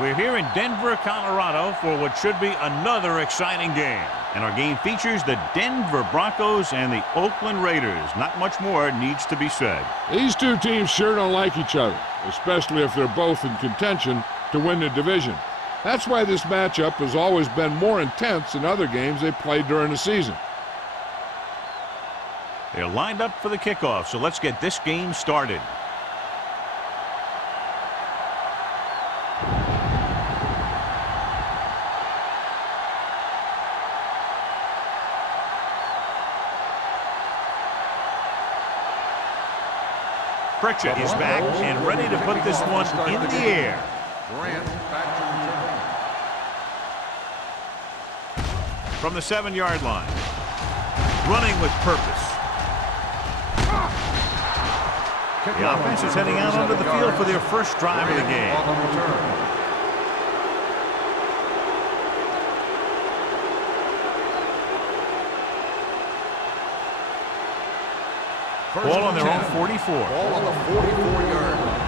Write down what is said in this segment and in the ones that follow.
We're here in Denver, Colorado for what should be another exciting game. And our game features the Denver Broncos and the Oakland Raiders. Not much more needs to be said. These two teams sure don't like each other, especially if they're both in contention to win the division. That's why this matchup has always been more intense than other games they played during the season. They're lined up for the kickoff, so let's get this game started. Pritchett is back and ready to put this one in the air. From the 7-yard line. Running with purpose. The offense is heading out onto the field for their first drive of the game. Ball on their own 44. Ball on the 44-yard line.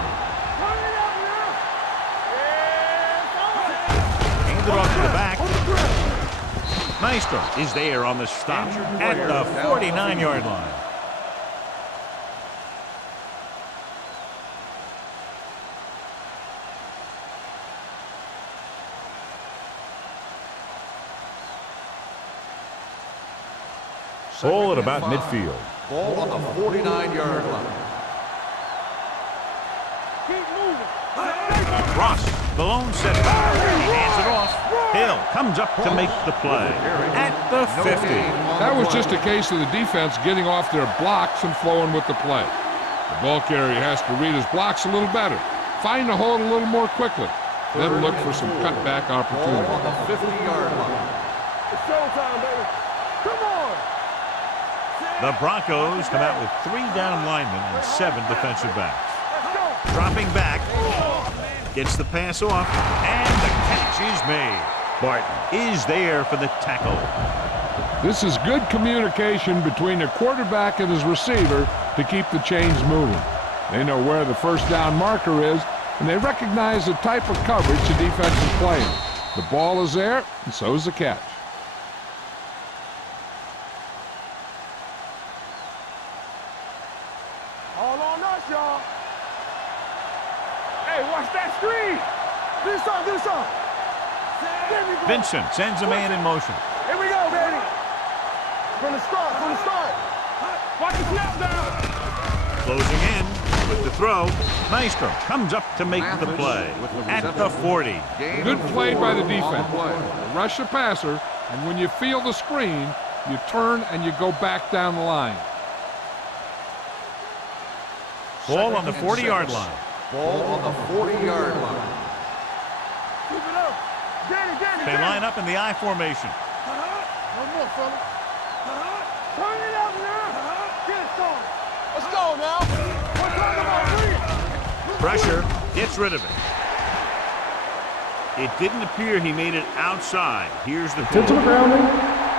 Hand it off to the back. Nystrom is there on the stop at the 49-yard line. Ball at about midfield. Ball on the 49-yard line. Keep moving. Ross, the lone setback. He hands it off. Hill comes up to make the play at the 50. That was just a case of the defense getting off their blocks and flowing with the play. The ball carrier has to read his blocks a little better, find the hole a little more quickly, then look for some cutback opportunity. Ball on the 50-yard line. It's showtime, baby. Come on. The Broncos come out with 3 down linemen and 7 defensive backs. Dropping back, gets the pass off, and the catch is made. Barton is there for the tackle. This is good communication between the quarterback and his receiver to keep the chains moving. They know where the first down marker is, and they recognize the type of coverage the defense is playing. The ball is there, and so is the catch. All on us, y'all. Hey, watch that screen. Do something, do something. Vincent sends a man in motion. Here we go, baby. From the start, from the start. Watch the snap down. Closing in with the throw. Nystrom comes up to make the play at the 40. Good play by the defense. Rush the passer, and when you feel the screen, you turn and you go back down the line. Ball on the 40-yard line. Ball on the 40-yard line. Keep it up. Danny, Danny, They line up in the I formation. One more, fella. Turn it up now. Get it started. Let's go now. We're talking about bring it. Pressure gets rid of it. It didn't appear he made it outside. Here's the Intentional call. grounding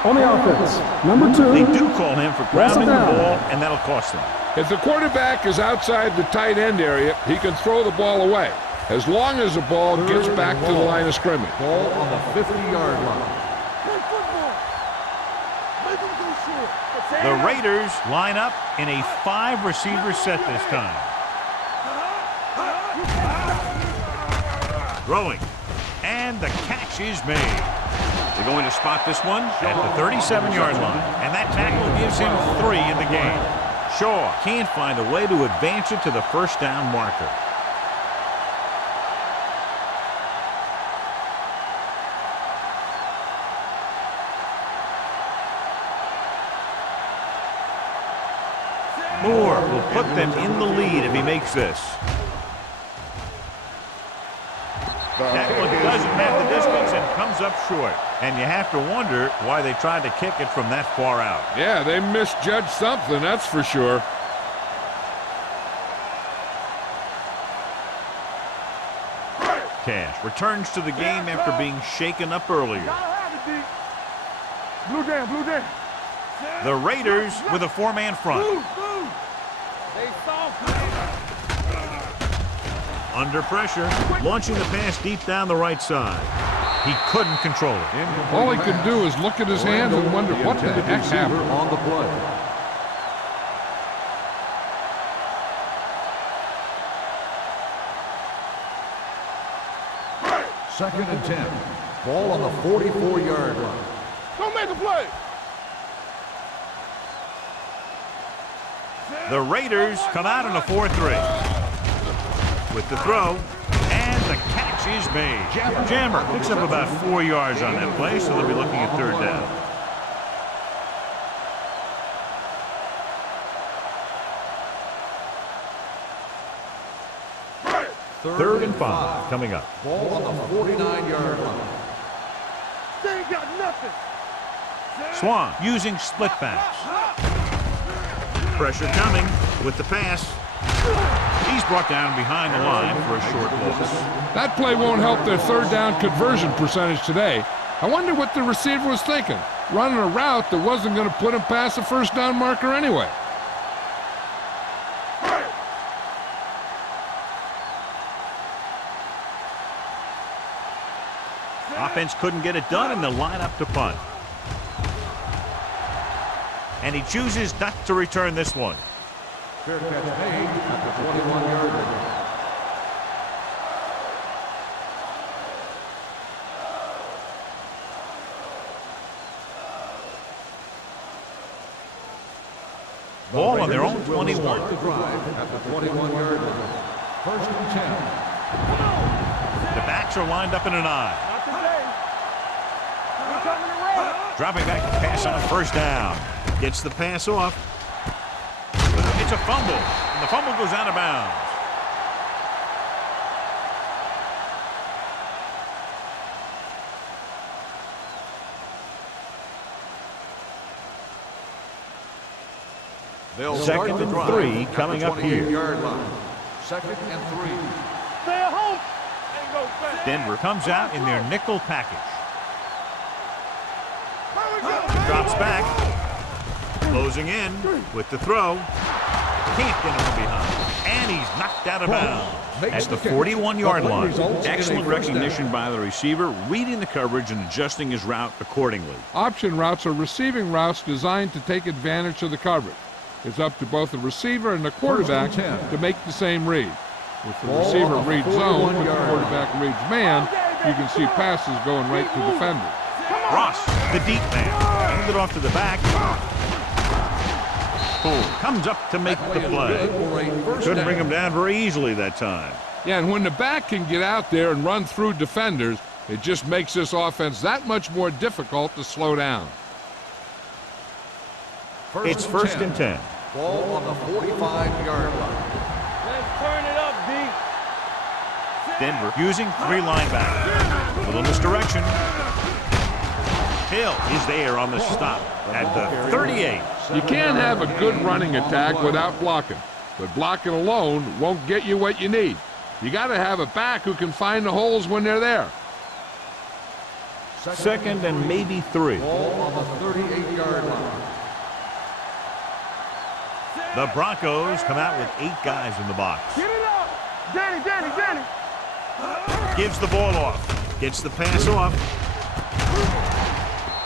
on the offense. Number 2. They do call him for grounding the down. ball, and that'll cost them. If the quarterback is outside the tight end area, he can throw the ball away, as long as the ball gets back to the line of scrimmage. Ball on the 50-yard line. Play football. Make them do shit. The Raiders line up in a 5-receiver set this time. Throwing, and the catch is made. They're going to spot this one at the 37-yard line, and that tackle gives him 3 in the game. Shaw can't find a way to advance it to the first down marker. Moore will put them in the lead if he makes this. That one doesn't have the distance and comes up short. And you have to wonder why they tried to kick it from that far out. Yeah, they misjudged something, that's for sure. Cash returns to the game after being shaken up earlier. Gotta have it, D. Blue down, blue down. The Raiders with a 4-man front. Blue, blue. They soft. Under pressure, launching the pass deep down the right side. He couldn't control it. All he could do is look at his hands and wonder what the heck happened. On the play. Second and 10. Ball on the 44-yard line. Don't make a play. The Raiders come out in a 4-3. With the throw, and the catch is made. Jammer picks up about 4 yards on that play, so they'll be looking at third down. Third and 5 coming up. Ball on the 49-yard line. They ain't got nothing. Swan using split backs. Pressure coming with the pass. He's brought down behind the line for a short loss. That play won't help their third down conversion percentage today. I wonder what the receiver was thinking, running a route that wasn't going to put him past the first down marker anyway. Offense couldn't get it done, and they'll line up to punt. And he chooses not to return this one. Fair catch made at the 21-yard line. Ball on their own 21. Start the drive at the 21-yard line. First and 10. The backs are lined up in an I. Not today. We're coming around. Dropping back to pass on first down. Gets the pass off. It's a fumble. And the fumble goes out of bounds. They'll Second start the and drive 3 at coming the up here. 28-yard line. Second and 3. Stay at home. Ain't no fence. Denver comes out in their nickel package. Here we go. Drops back. Closing in with the throw. Can't get him from behind. And he's knocked out of bounds at the 41-yard line. Excellent recognition by the receiver, reading the coverage and adjusting his route accordingly. Option routes are receiving routes designed to take advantage of the coverage. It's up to both the receiver and the quarterback to make the same read. If the receiver reads zone and the quarterback reads man, you can see passes going right to defenders. Ross, the deep man, hands it off to the back. Cole comes up to make the play. Couldn't bring him down very easily that time. Yeah, and when the back can get out there and run through defenders, it just makes this offense that much more difficult to slow down. It's first and 10. Ball on the 45-yard line. Let's turn it up, D. Denver using 3 linebackers. Little misdirection. Hill is there on the stop at the 38. You can't have a good running attack without blocking, but blocking alone won't get you what you need. You got to have a back who can find the holes when they're there. Second and maybe 3. Ball on the 38-yard line. The Broncos come out with 8 guys in the box. Get it up. Danny. Gives the ball off. Gets the pass off.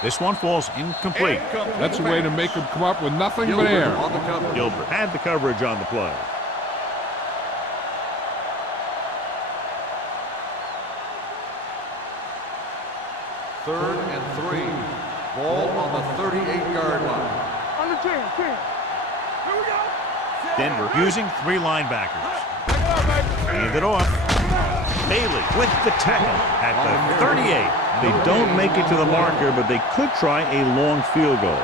This one falls incomplete. That's a way to make them come up with nothing but air. On the cover. Gilbert had the coverage on the play. Third and 3. Ball on the 38-yard line. On the 10. Here we go. Denver using 3 linebackers. Back it up, baby. Hand it off. Bailey with the tackle at the 38. They don't make it to the marker, but they could try a long field goal.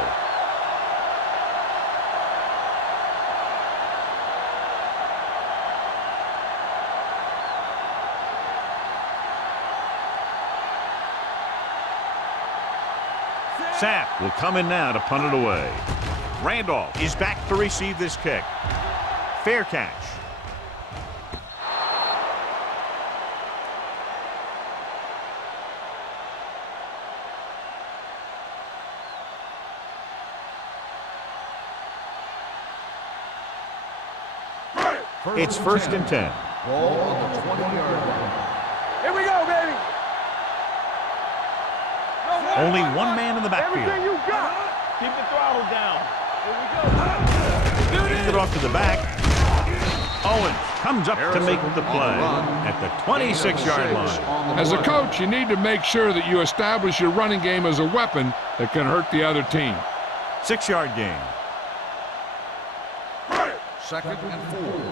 Sapp will come in now to punt it away. Randolph is back to receive this kick. Fair catch. It's first and 10. Ball on the 20-yard line. Here we go, baby. Only one man in the backfield. Everything you got. Keep the throttle down. Here we go. Hand it off to the back. Owens comes up to make the play at the 26-yard line. As a coach, you need to make sure that you establish your running game as a weapon that can hurt the other team. 6-yard gain. 2nd and 4.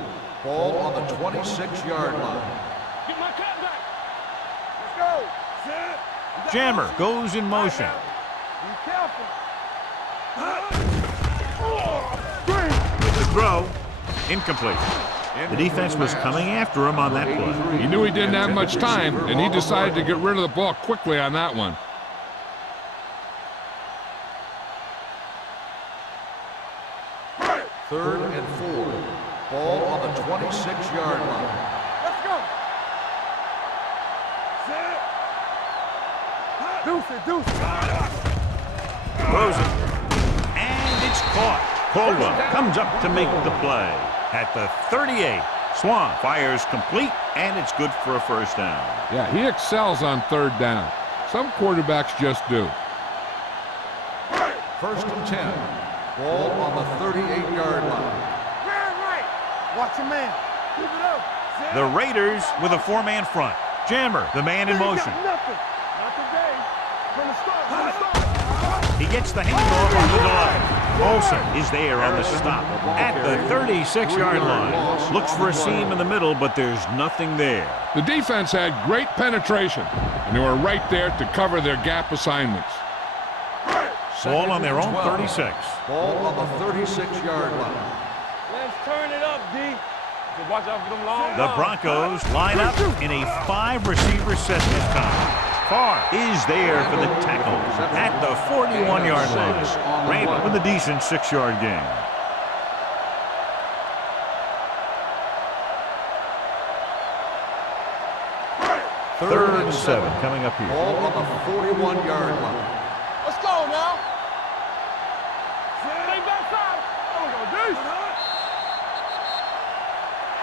Ball on the 26-yard line. Get my cat back. Let's go. Set. Jammer goes in motion. Be careful. The throw, incomplete. The defense was coming after him on that play. He knew he didn't have much time, and he decided to get rid of the ball quickly on that one. Third and 4. Ball on the 26-yard line. Let's go. Set. Deuce it, deuce it. Throws it. And it's caught. Caldwell comes up to make the play at the 38. Swan fires complete, and it's good for a first down. Yeah, he excels on 3rd down. Some quarterbacks just do. 1st and 10. Ball on the 38-yard line. Man right. Watch your man. Keep it up. Set. The Raiders with a 4-man front. Jammer, the man in You got motion. nothing. Not today. From the start. From the start. He gets the handoff on the delay. Olsen is there on the stop at the 36-yard line. Looks for a seam in the middle, but there's nothing there. The defense had great penetration, and they were right there to cover their gap assignments. Ball on their own 36. Ball on the 36-yard line. Let's turn it up, D. So watch out for them long The runs. Broncos line up in a 5-receiver set this time. Carr is there for the tackle at the 41-yard line. Raymond with a decent 6-yard gain. Third and 7 coming up here. Ball on the 41-yard line. Let's go now. Stay backside. There we go, Deuce.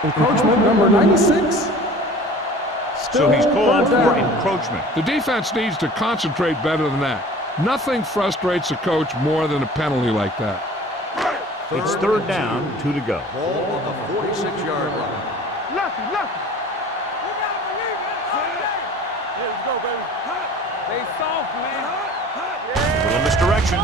Encroachment number 96. So he's called Third for down. encroachment. The defense needs to concentrate better than that. Nothing frustrates a coach more than a penalty like that. It's 3rd down, 2 to go. Ball on the 46-yard line. Lucky, lucky. We gotta believe it. Here we go, baby. They soft, man. Little misdirection.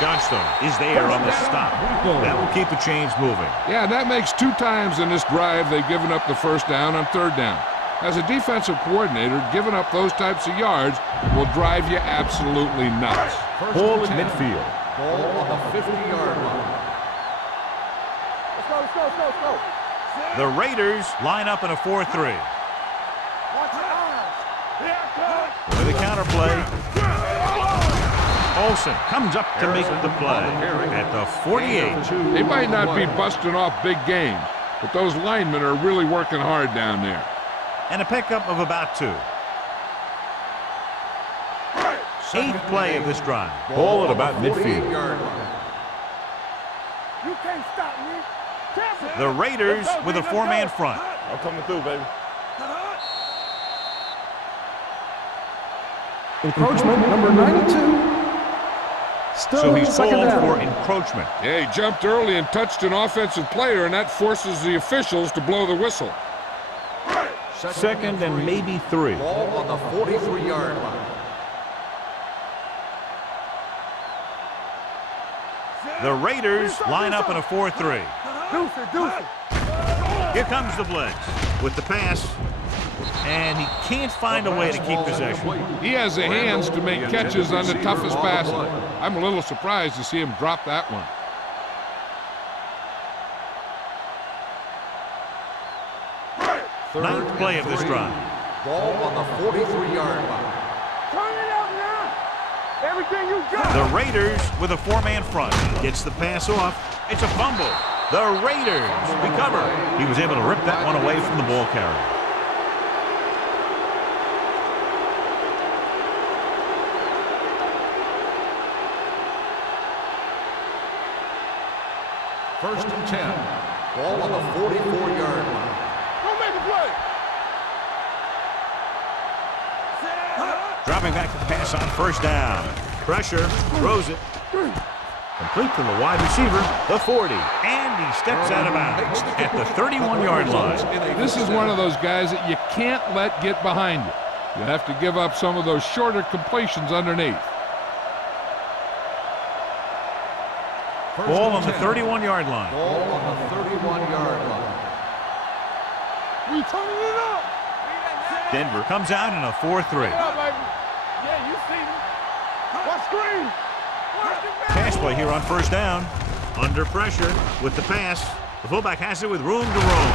Johnstone is there on the stop. That will keep the chains moving. Yeah, that makes 2 times in this drive they've given up the first down on 3rd down. As a defensive coordinator, giving up those types of yards will drive you absolutely nuts. Ball at midfield. Ball on the 50-yard line. Let's go, let's go, let's go, let's go. The Raiders line up in a 4-3. Watch your eyes. Here I come. With a counterplay. Olsen comes up to make the play at the 48. They might not be busting off big games, but those linemen are really working hard down there. And a pickup of about 2. 8th play of this drive. Ball at about midfield. You can't stop me. Careful. The Raiders with a 4-man front. I'm coming through, baby. Encroachment number 92. Still So he's 2nd called down. for encroachment. Yeah, he jumped early and touched an offensive player, and that forces the officials to blow the whistle. 2nd and maybe 3. Ball on the 43-yard line. The Raiders line up in a 4-3. Deuce it, deuce it. Here comes the blitz with the pass, and he can't find a way to keep possession. He has the hands to make catches on the toughest passes. I'm a little surprised to see him drop that one. Ninth play of this drive. Ball on the 43-yard line. Turn it up now. Everything you got. The Raiders with a 4-man front. Gets the pass off. It's a fumble. The Raiders recover. He was able to rip that one away from the ball carrier. First and 10. Ball on the 44-yard line. Don't make a play. Dropping back to pass on first down. Pressure, throws it. Complete to the wide receiver, the 40. And he steps out of bounds at the 31-yard line. This is one of those guys that you can't let get behind you. You have to give up some of those shorter completions underneath. Ball on the 31-yard line. Ball on the 31-yard line. We turning it up. Denver comes out in a 4-3. Yeah, you see me. What screen? Pass play here on first down. Under pressure with the pass. The fullback has it with room to roam.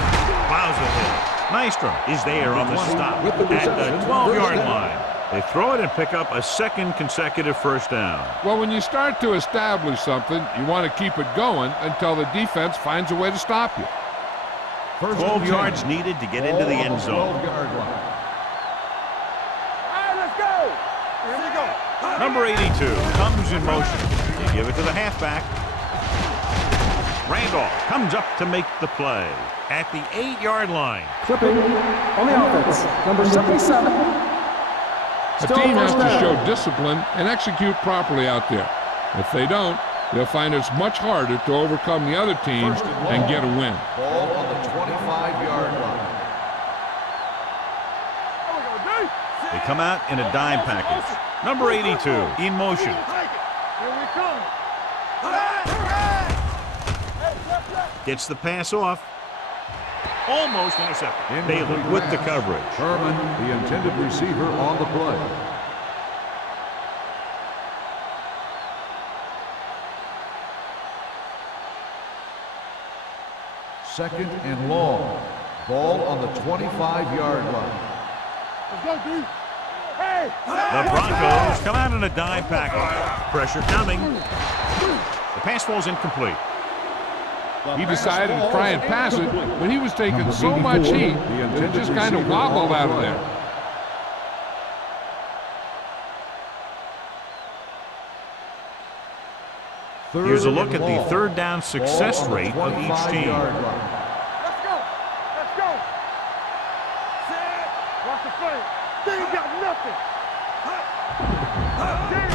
Plows ahead. Nystrom is there on the stop at the 12-yard line. They throw it and pick up a second consecutive first down. Well, when you start to establish something, you want to keep it going until the defense finds a way to stop you. 12 yards needed to get into the end zone. 12-yard line. All right, let's go. Here we go. Number 82 comes in motion. You give it to the halfback. Randolph comes up to make the play at the 8-yard line. Clipping on the offense. Number 77. A team has to show discipline and execute properly out there. If they don't, they'll find it's much harder to overcome the other team and get a win. Ball on the 25-yard line. They come out in a dime package. Number 82 in motion. Here we come. Gets the pass off. Almost intercepted. Bailey with the coverage. Herman, the intended receiver, on the play. Second and long. Ball on the 25-yard line. Let's go, D. Hey! The Broncos come out in a dime package. Pressure coming. The pass falls incomplete. He decided to try and pass it, but he was taking so much heat that it just kind of wobbled out of there. Here's a look at the third down success rate of each team. Let's go. Let's go. Watch the play. They ain't got nothing.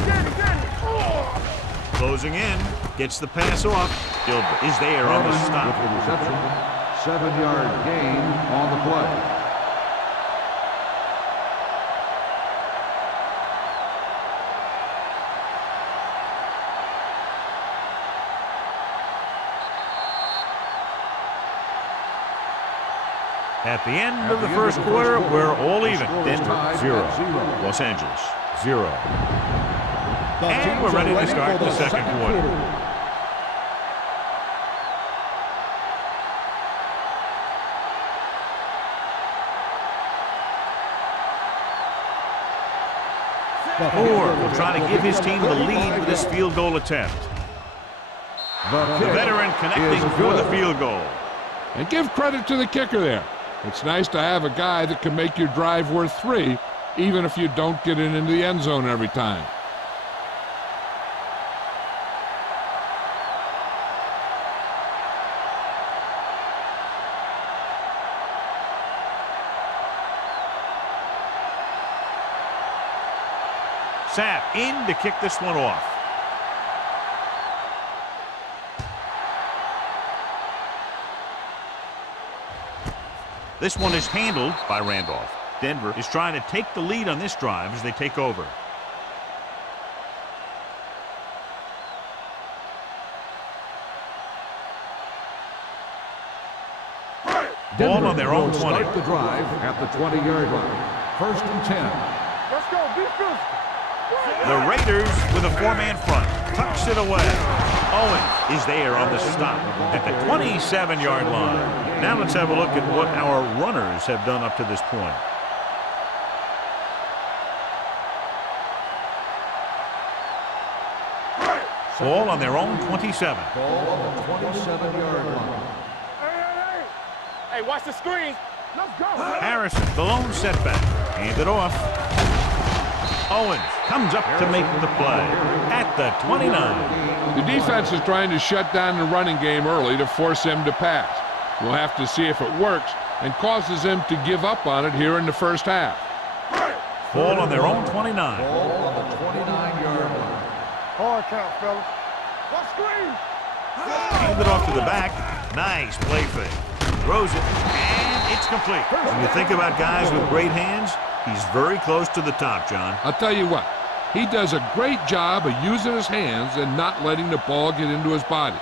Get it. Oh. Closing in. Gets the pass off. Gilbert is there on the stop. With the reception. 7-yard gain on the play. At the end of the first quarter, we're all even. Denver 0. Los Angeles 0. And we're ready to start the second quarter. Moore will try to give his team the lead with this field goal attempt. The veteran connecting for the field goal. And give credit to the kicker there. It's nice to have a guy that can make your drive worth 3, even if you don't get it into the end zone every time. Sapp in to kick this one off. This one is handled by Randolph. Denver is trying to take the lead on this drive as they take over. Ball on their own 20. Start the drive at the 20-yard line. 1st and 10. Let's go. Be physical. The Raiders with a 4-man front. Tucks it away. Owens is there on the stop at the 27-yard line. Now let's have a look at what our runners have done up to this point. Ball on their own 27. Ball on the 27-yard line. Hey, watch the screen. Let's go. Harrison, the lone setback. Hand it off. Owens comes up to make the play at the 29. The defense is trying to shut down the running game early to force him to pass. We'll have to see if it works and causes them to give up on it here in the first half. Ball on their own 29. Ball on the 29-yard line. Hard count, fellas. Let's screen. Hand it off to the back. Nice play fake. Throws it, and it's complete. When you think about guys with great hands, he's very close to the top, John. I'll tell you what, he does a great job of using his hands and not letting the ball get into his body.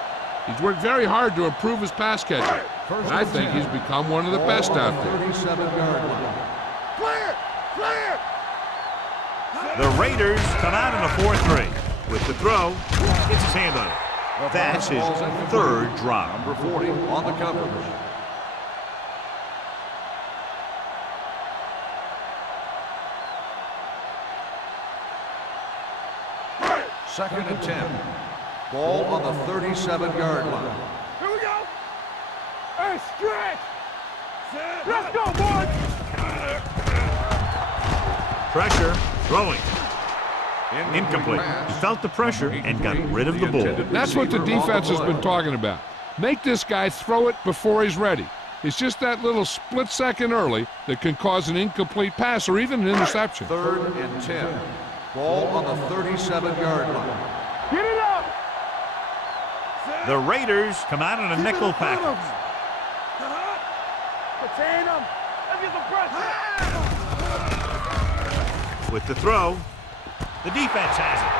He's worked very hard to improve his pass catching, and I think he's become one of the best out there. 37-yard line. Clear! Clear! The Raiders come out in a 4-3. With the throw, gets his hand on it. That's his third drop. Number 40 on the coverage. Second and 10. Ball on the 37-yard line. Here we go! Hey, stretch! Let's go, boys! Pressure, throwing. Incomplete. He felt the pressure and got rid of the ball. That's what the defense has been talking about. Make this guy throw it before he's ready. It's just that little split second early that can cause an incomplete pass or even an interception. Third and 10. Ball on the 37-yard line. Get it up! The Raiders come out in a nickel package. Contain them! Let's get some pressure! With the throw, the defense has it.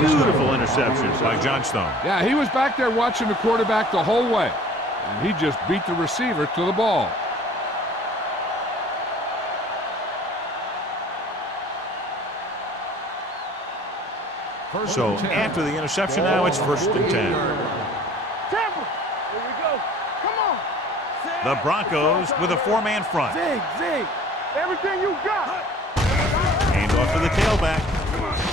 Beautiful interception by Johnstone. Yeah, he was back there watching the quarterback the whole way, and he just beat the receiver to the ball. So after the interception now, it's first and 10. Tampa! Here we go. Come on! The Broncos with a four-man front. Zig, zig! Everything you got! Hand off to the tailback.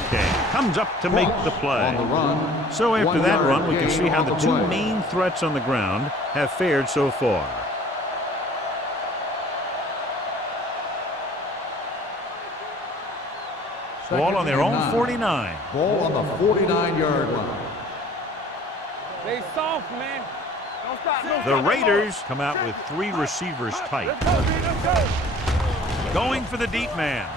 Okay, comes up to make the play. On the run. So after 1 that yard run, we can gain see how on the the two play. main threats on the ground have fared so far. Ball on their own 49. Ball on the 49-yard line. They soft, man. Don't stop. Don't The stop. Raiders come out with three receivers tight. Let's go, D. Let's go. Going for the deep man.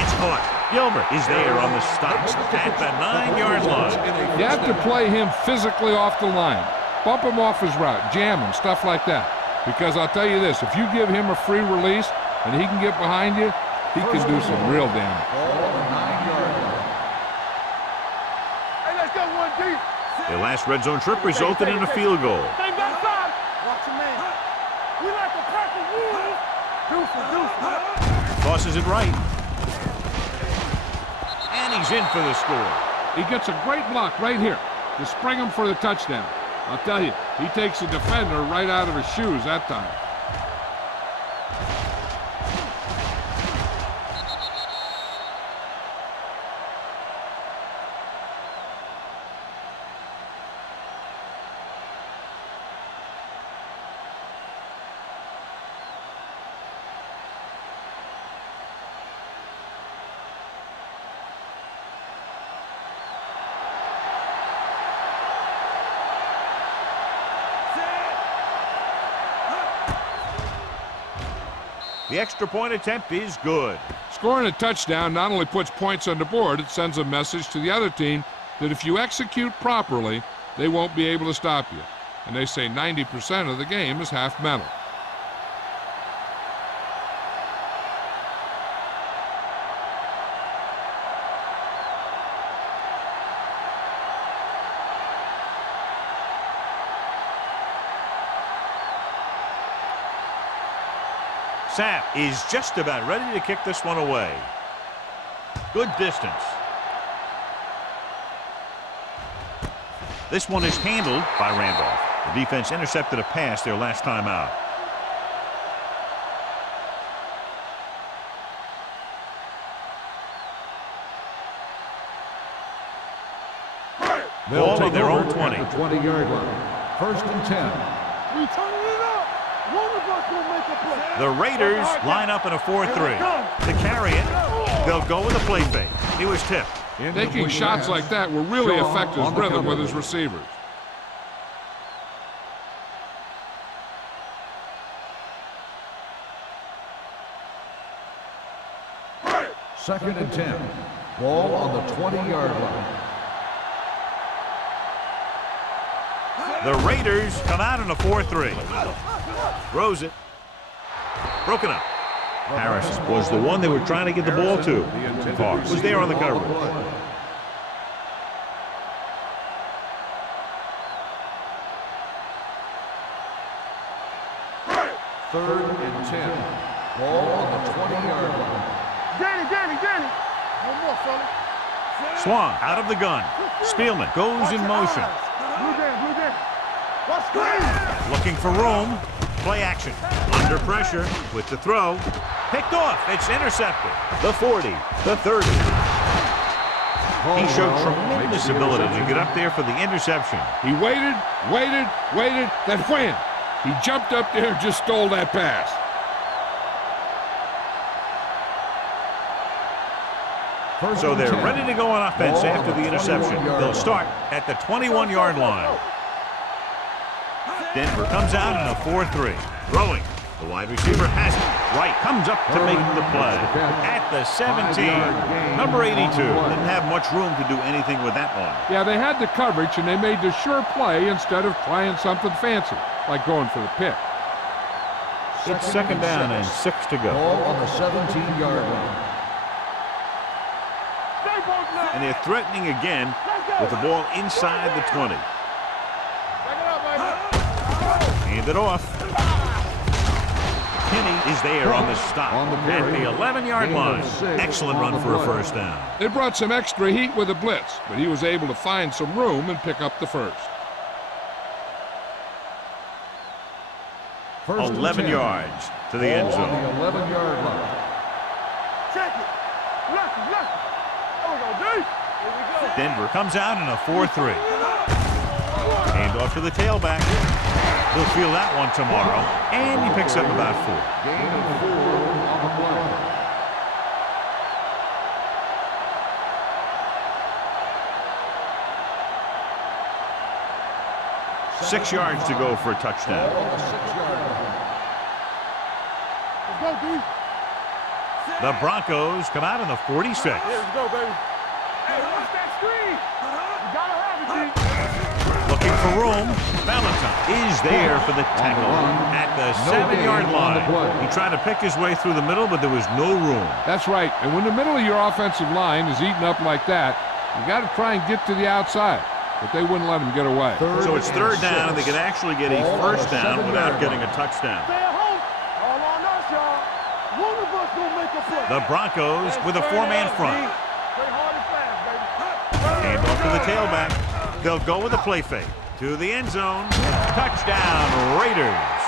It's caught. Gilbert is there on the stops at the 9-yard line. You have to play him physically off the line. Bump him off his route, jam him, stuff like that. Because I'll tell you this, if you give him a free release and he can get behind you, he can do some real damage. Ball on the 9-yard line. Hey, let's go one deep! Their last red zone trip resulted in a field goal. Stay back side! Watch your man. We like to practice rules! Deuce. Tosses it right. And he's in for the score. He gets a great block right here to spring him for the touchdown. I'll tell you, he takes the defender right out of his shoes that time. The extra point attempt is good. Scoring a touchdown not only puts points on the board, it sends a message to the other team that if you execute properly, they won't be able to stop you. And they say 90% of the game is half mental. Sapp is just about ready to kick this one away. Good distance. This one is handled by Randolph. The defense intercepted a pass their last time out. Ball on their own 20. At the 20-yard line. First and 10. We turning it up! One of us will make a play! The Raiders line up in a 4-3. To carry it, they'll go with a play fake. He was tipped. Taking shots like that will really affect his rhythm with his receivers. 2nd and 10. Ball on the 20-yard line. The Raiders come out in a 4-3. Throws it. Broken up. Harris was the one they were trying to get the ball to. Carr was there on the coverage. 3rd and 10. Ball on the 20-yard line. Danny. One more, fella. Swan out of the gun. Spielman goes in motion. Blue Dan. Watch screen. Looking for room. Play action. Under pressure with the throw. Picked off. It's intercepted. The 40. The 30. He showed tremendous ability to get up there for the interception. He waited, then wham! He jumped up there and just stole that pass. So they're ready to go on offense after the interception. They'll start at the 21-yard line. Denver comes out in a 4-3. Throwing. The wide receiver has it. Wright comes up to make the play. At the 17. Number 82. Didn't have much room to do anything with that one. Yeah, they had the coverage, and they made the sure play instead of trying something fancy, like going for the pick. It's 2nd down and 6 to go. Ball on the 17-yard line. And they're threatening again with the ball inside the 20. Hand it off. Kinney is there on the stop at the 11-yard line. Excellent run for a 1st down. They brought some extra heat with a blitz, but he was able to find some room and pick up the first. 11 yards to the end zone. On the 11-yard line. Check it. Lucky. There we go, D. Denver comes out in a 4-3. Hand off to the tailback. He'll feel that one tomorrow, and he picks up about 4. Gain of 4 on the play. 6 yards to go for a touchdown. Ball on the 6-yard line. Let's go, D. The Broncos come out in the 46. Here we go, baby. Hey, watch that screen. You gotta have it, D. Looking for room. Valentine is there for the tackle at the 7-yard line. He tried to pick his way through the middle, but there was no room. That's right, and when the middle of your offensive line is eaten up like that, you got to try and get to the outside, but they wouldn't let him get away. So it's 3rd down, and they could actually get a 1st down without getting a touchdown. Stay at home. All on us, y'all. One of us gonna make a play. The Broncos with a 4-man front. Play hard and fast, baby. Hand off to the tailback. They'll go with a play fake. To the end zone. Touchdown, Raiders.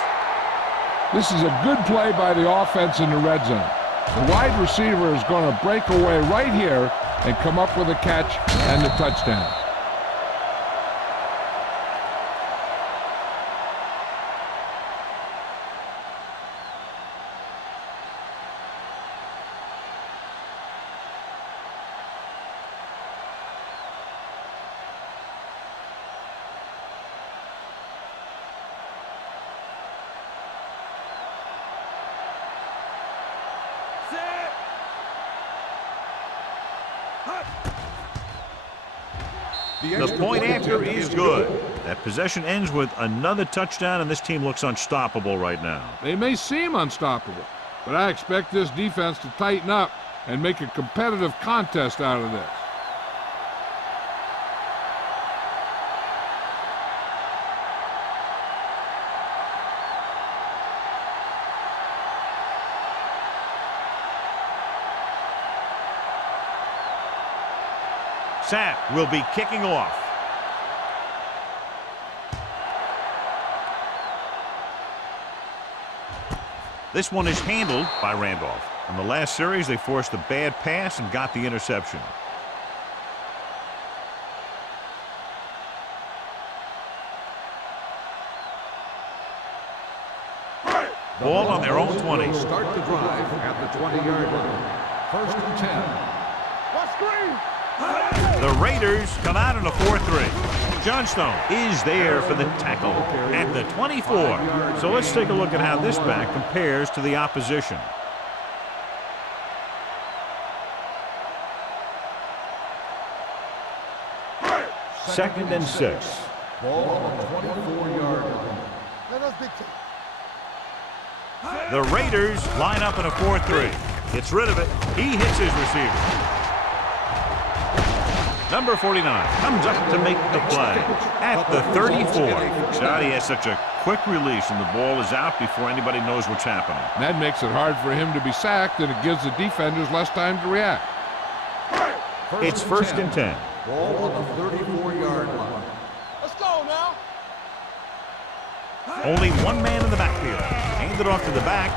This is a good play by the offense in the red zone. The wide receiver is going to break away right here and come up with a catch and the touchdown. The point after is good. That possession ends with another touchdown, and this team looks unstoppable right now. They may seem unstoppable, but I expect this defense to tighten up and make a competitive contest out of this. Sapp will be kicking off. This one is handled by Randolph. In the last series, they forced a bad pass and got the interception. Ball on their own 20. Start the drive at the 20-yard line. 1st and 10. What screen? The Raiders come out in a 4-3. Johnstone is there for the tackle at the 24. So let's take a look at how this back compares to the opposition. 2nd and 6. Ball on the 24-yard line. Let us dictate. The Raiders line up in a 4-3. Gets rid of it. He hits his receiver. Number 49 comes up to make the play at the 34. Johnny has such a quick release, and the ball is out before anybody knows what's happening. That makes it hard for him to be sacked, and it gives the defenders less time to react. It's 1st and 10. Ball on the 34-yard line. Let's go now. Only one man in the backfield. Hand it off to the back.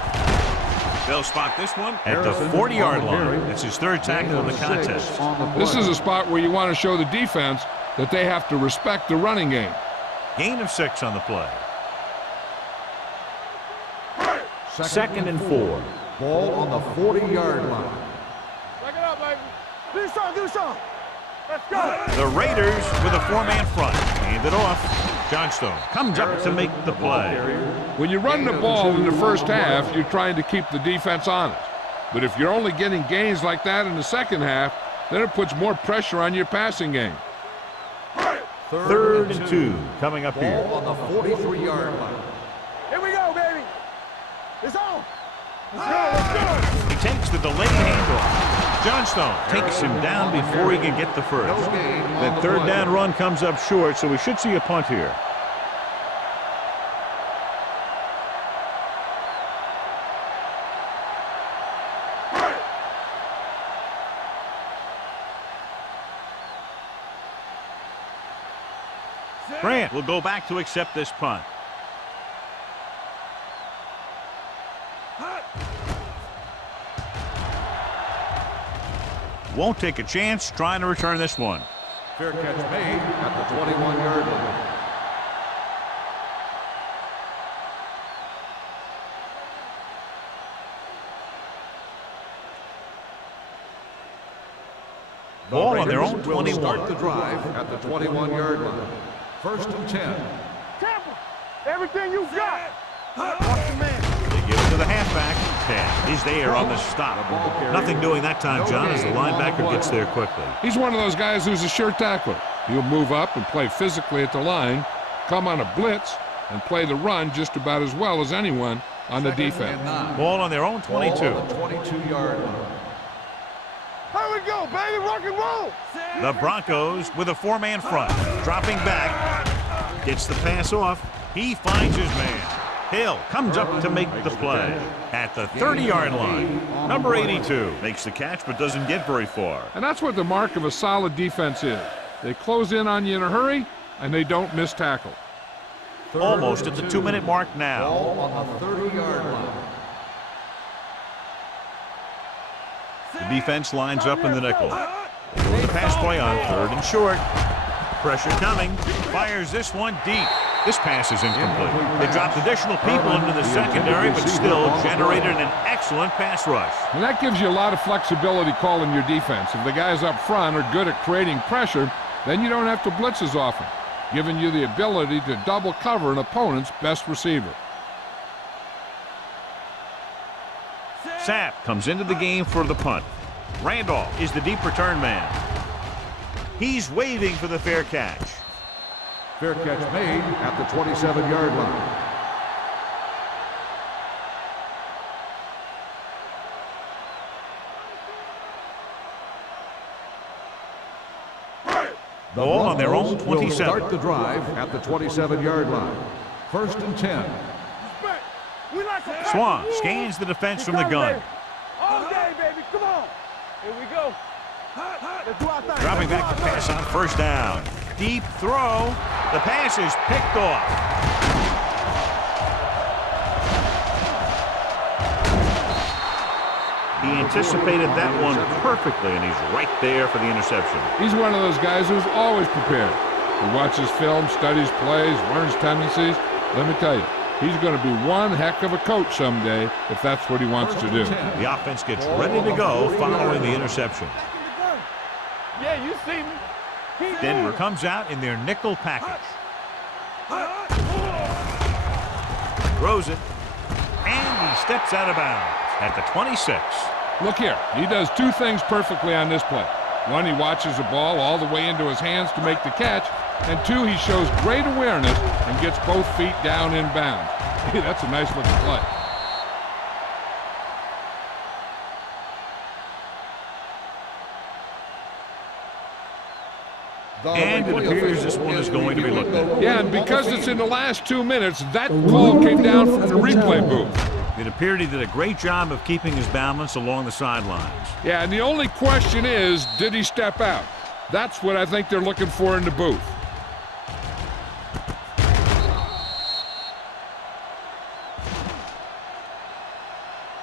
They'll spot this one at the 40-yard line. It's his 3rd tackle in the contest. This is a spot where you want to show the defense that they have to respect the running game. Gain of 6 on the play. 2nd and 4. Ball on the 40-yard line. Back it up, baby. Do something. Let's go. The Raiders with a 4-man front. Hand it off. Johnstone comes up to make the play. When you run the ball in the first half, you're trying to keep the defense honest. But if you're only getting gains like that in the second half, then it puts more pressure on your passing game. 3rd and 2 coming up here. Ball on the 43-yard line. Here we go, baby. It's on. Let's go. He takes the delayed handoff. Johnstone takes him down before he can get the first. That 3rd down run comes up short, so we should see a punt here. Grant will go back to accept this punt. Won't take a chance trying to return this one. Fair catch made at the 21-yard line. Ball on their own 21. Start the drive at the 21-yard line. 1st and 10. Tampa, everything you got. Watch the man. They give it to the halfback. 10 is there on the stop. Nothing doing that time, John, as the linebacker gets there quickly. He's one of those guys who's a sure tackler. He'll move up and play physically at the line, come on a blitz, and play the run just about as well as anyone on the defense. Ball on their own 22. Ball on the 22-yard line. Here we go, baby. Rock and roll. The Broncos with a 4-man front. Dropping back. Gets the pass off. He finds his man. Hill comes up to make the play at the 30-yard line. Number 82 makes the catch but doesn't get very far. And that's what the mark of a solid defense is. They close in on you in a hurry, and they don't miss tackle. Almost at the 2-minute mark now. Ball on the 30-yard line. The defense lines up in the nickel. They go with the pass play on 3rd and short. Pressure coming. Fires this one deep. This pass is incomplete. They dropped additional people into the secondary, but still generated an excellent pass rush. And that gives you a lot of flexibility calling your defense. If the guys up front are good at creating pressure, then you don't have to blitz as often, giving you the ability to double cover an opponent's best receiver. Sapp comes into the game for the punt. Randolph is the deep return man. He's waiting for the fair catch. Fair catch made at the 27-yard line. Ball on their own 27. Start the drive at the 27-yard line. 1st and 10. Swan scans the defense from the gun. All day, baby. Come on. Here we go. Let's do our thing. Dropping back to pass on 1st down. Deep throw. The pass is picked off. He anticipated that one perfectly, and he's right there for the interception. He's one of those guys who's always prepared. He watches film, studies plays, learns tendencies. Let me tell you, he's going to be one heck of a coach someday if that's what he wants to do. The offense gets ready to go following the interception. Yeah, you see me. Denver comes out in their nickel package. Throws it, and he steps out of bounds at the 26. Look here, he does 2 things perfectly on this play. One, he watches the ball all the way into his hands to make the catch, And 2, he shows great awareness and gets both feet down in bounds. Hey, that's a nice looking play. And it appears this one is going to be looked at. Yeah, and because it's in the last 2 minutes, that call came down from the replay booth. It appeared he did a great job of keeping his balance along the sidelines. Yeah, and the only question is, did he step out? That's what I think they're looking for in the booth.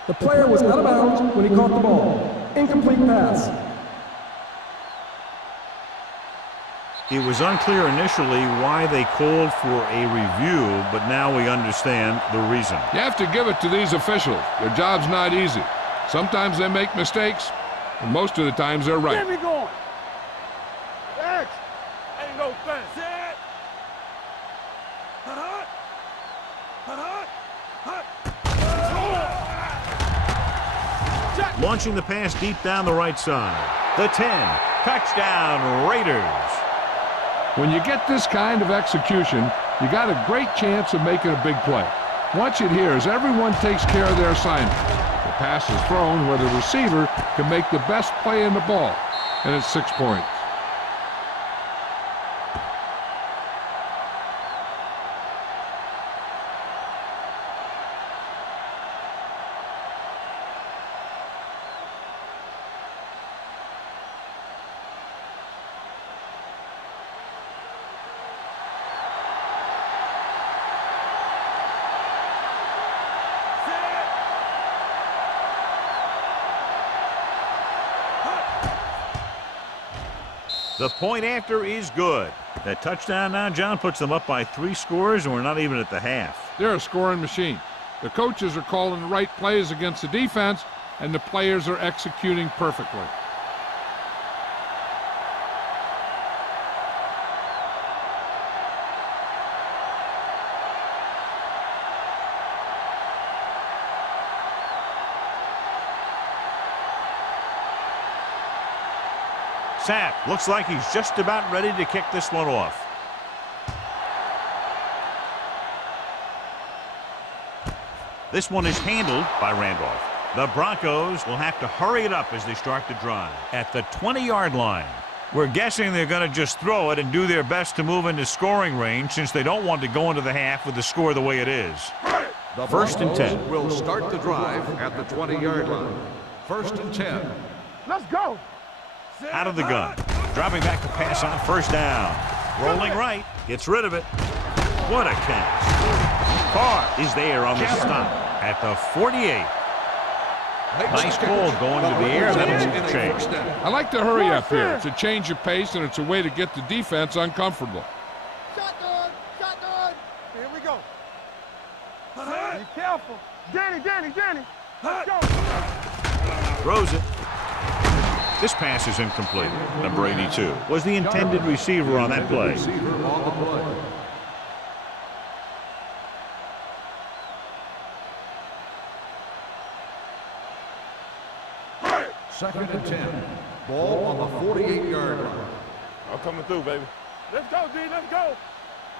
The player was out of bounds when he caught the ball. Incomplete pass. It was unclear initially why they called for a review, but now we understand the reason. You have to give it to these officials. Their job's not easy. Sometimes they make mistakes, and most of the times they're right. Get me going. X. Ain't no thing. Set. Hut. Hut. Hut. Launching the pass deep down the right side. The 10. Touchdown, Raiders. When you get this kind of execution, you got a great chance of making a big play. Watch it here as everyone takes care of their assignment. The pass is thrown where the receiver can make the best play in the ball, and it's 6 points. The point after is good. That touchdown now, John, puts them up by 3 scores, and we're not even at the half. They're a scoring machine. The coaches are calling the right plays against the defense, and the players are executing perfectly. Sapp looks like he's just about ready to kick this one off. This one is handled by Randolph. The Broncos will have to hurry it up as they start the drive at the 20-yard line. We're guessing they're going to just throw it and do their best to move into scoring range since they don't want to go into the half with the score the way it is. The First and 10. Broncos will start the drive at the 20-yard line. First and 10. Let's go. Out of the gun. Dropping back to pass on first down. Rolling right. Gets rid of it. What a catch. Carr is there on the stop at the 48. Nice ball going to the air. That'll move the chains. I like to hurry up here. It's a change of pace, and it's a way to get the defense uncomfortable. Shotgun. Shotgun. Here we go. Be careful. Danny. Let's go. Throws it. This pass is incomplete. Number 82 was the intended receiver on that play. Second and 10. Ball on the 48-yard line. I'm coming through, baby. Let's go, D. Let's go.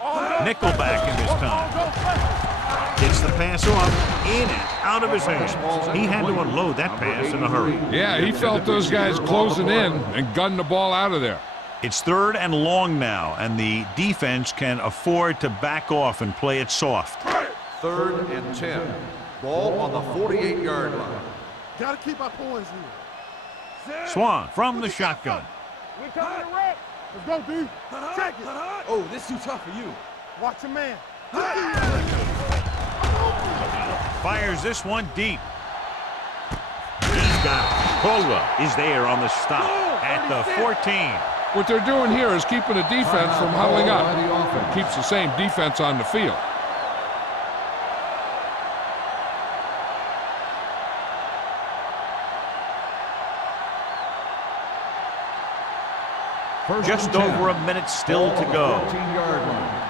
Nickelback in this time. Gets the pass off, in and out of his hands. He had to unload that pass in a hurry. Yeah, he felt those guys closing in and gunned the ball out of there. It's 3rd and long now, and the defense can afford to back off and play it soft. 3rd and 10. Ball on the 48-yard line. Gotta keep our poise here. Swan from the shotgun. We coming to wreck. Let's go, D. Check it. Oh, this too tough for you. Watch your man. Fires this one deep. He's got it. Caldwell is there on the stop at the 14. What they're doing here is keeping the defense from huddling up. It keeps the same defense on the field. Just over a minute still to go. 14-yard line.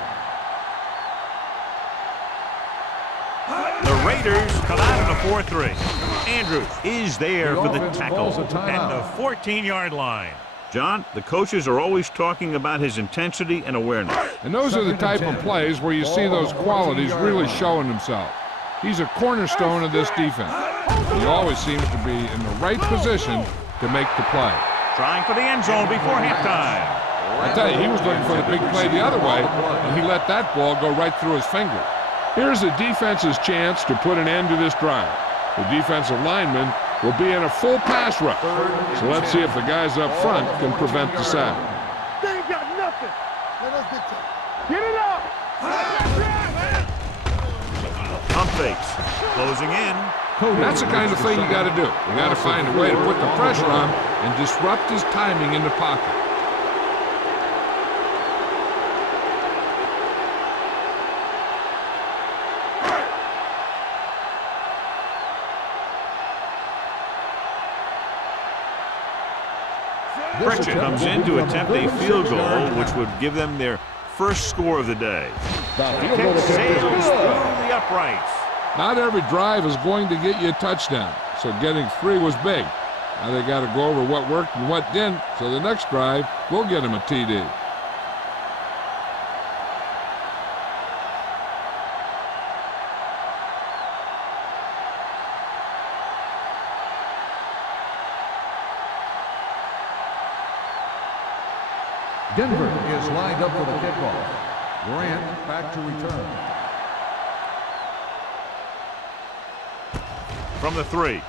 The Raiders come out in a 4-3. Andrews is there for the tackle at the 14-yard line. John, the coaches are always talking about his intensity and awareness. And those are the type of plays where you see those qualities really showing themselves. He's a cornerstone of this defense. He always seems to be in the right position to make the play. Trying for the end zone before halftime. I tell you, he was looking for the big play the other way, and he let that ball go right through his fingers. Here's the defense's chance to put an end to this drive. The defensive lineman will be in a full pass rush. So let's see if the guys up front can prevent the sack. They ain't got nothing. Let us get it up. Pump fakes. Closing in. That's the kind of thing you got to do. You got to find a way to put the pressure on and disrupt his timing in the pocket. Pritchett comes in to attempt a field goal, which would give them their first score of the day. The kick sails through the uprights. Not every drive is going to get you a touchdown, so getting 3 was big. Now they got to go over what worked and what didn't, so the next drive will get him a TD. Denver is lined up for the kickoff. Grant back to return. From the 3.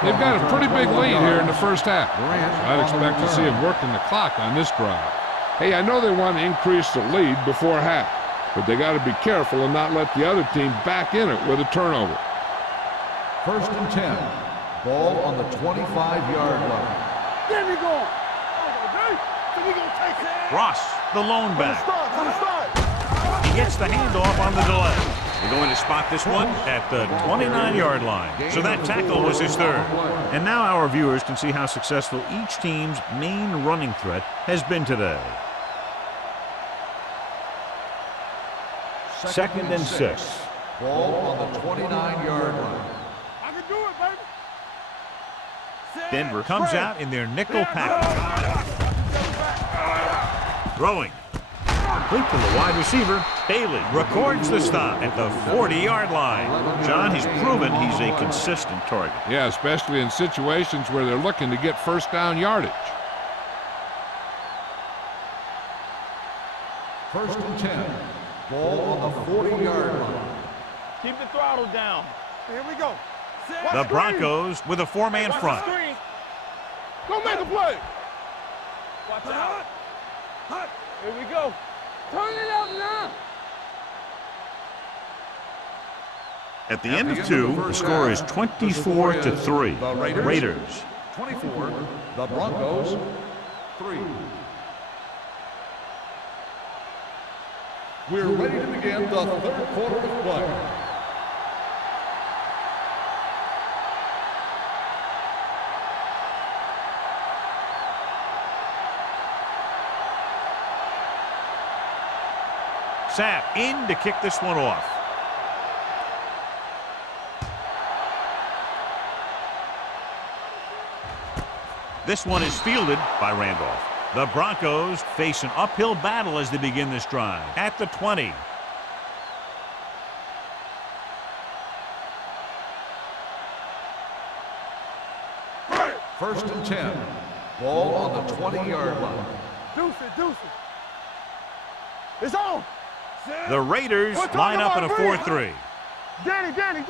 They've got a pretty big lead here in the first half. I'd expect to see him working the clock on this drive. Hey, I know they want to increase the lead before half, but they got to be careful and not let the other team back in it with a turnover. 1st and 10. Ball on the 25-yard line. There we go. So we gonna take it. Ross, the lone back. From the start. He gets the handoff on the delay. They're going to spot this one at the 29-yard line. So that tackle was his 3rd. And now our viewers can see how successful each team's main running threat has been today. 2nd and 6. Ball on the 29-yard line. I can do it, baby. Denver comes out in their nickel package. Throwing. Complete to the wide receiver. Bailey records the stop at the 40-yard line. John has proven he's a consistent target. Yeah, especially in situations where they're looking to get first down yardage. 1st and 10. Ball on the 40-yard line. Keep the throttle down. Here we go. The Broncos with a 4-man front. Go make a play. Watch out. Here we go. Turn it up now. At the end of 2, the score is 24-3. The Raiders. 24. The Broncos 3. We're ready to begin the 3rd quarter of play. Sapp in to kick this one off. This one is fielded by Randolph. The Broncos face an uphill battle as they begin this drive at the 20. First and 10. Ball on the 20-yard line. Deuce it. It's on. The Raiders line up in a 4-3. Danny. Hands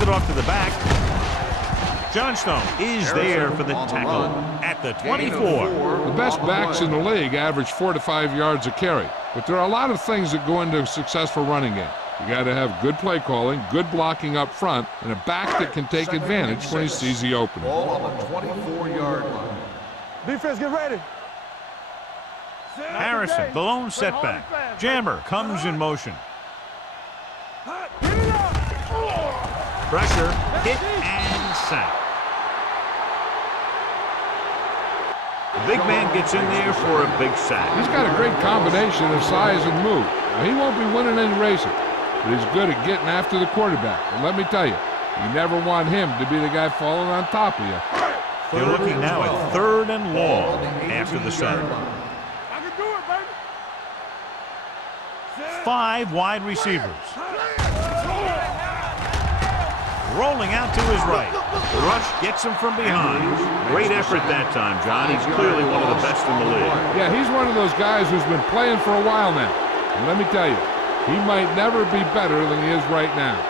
it off to the back. Johnstone is there for the tackle at the 24. The best backs in the league average 4 to 5 yards a carry, but there are a lot of things that go into a successful running game. You got to have good play calling, good blocking up front, and a back that can take advantage when he sees the opening. Ball on the 24-yard line. Defense, get ready. Harrison, the lone setback. Jammer comes in motion. Pressure, hit, and sack. The big man gets in there for a big sack. He's got a great combination of size and move. Now, he won't be winning any races, but he's good at getting after the quarterback. And let me tell you, You never want him to be the guy falling on top of you. They're looking now at 3rd and long after the sack. I can do it, baby. 5 wide receivers. Rolling out to his right. The rush gets him from behind. Great effort that time, John. He's clearly one of the best in the league. Yeah, he's one of those guys who's been playing for a while now. And let me tell you, he might never be better than he is right now.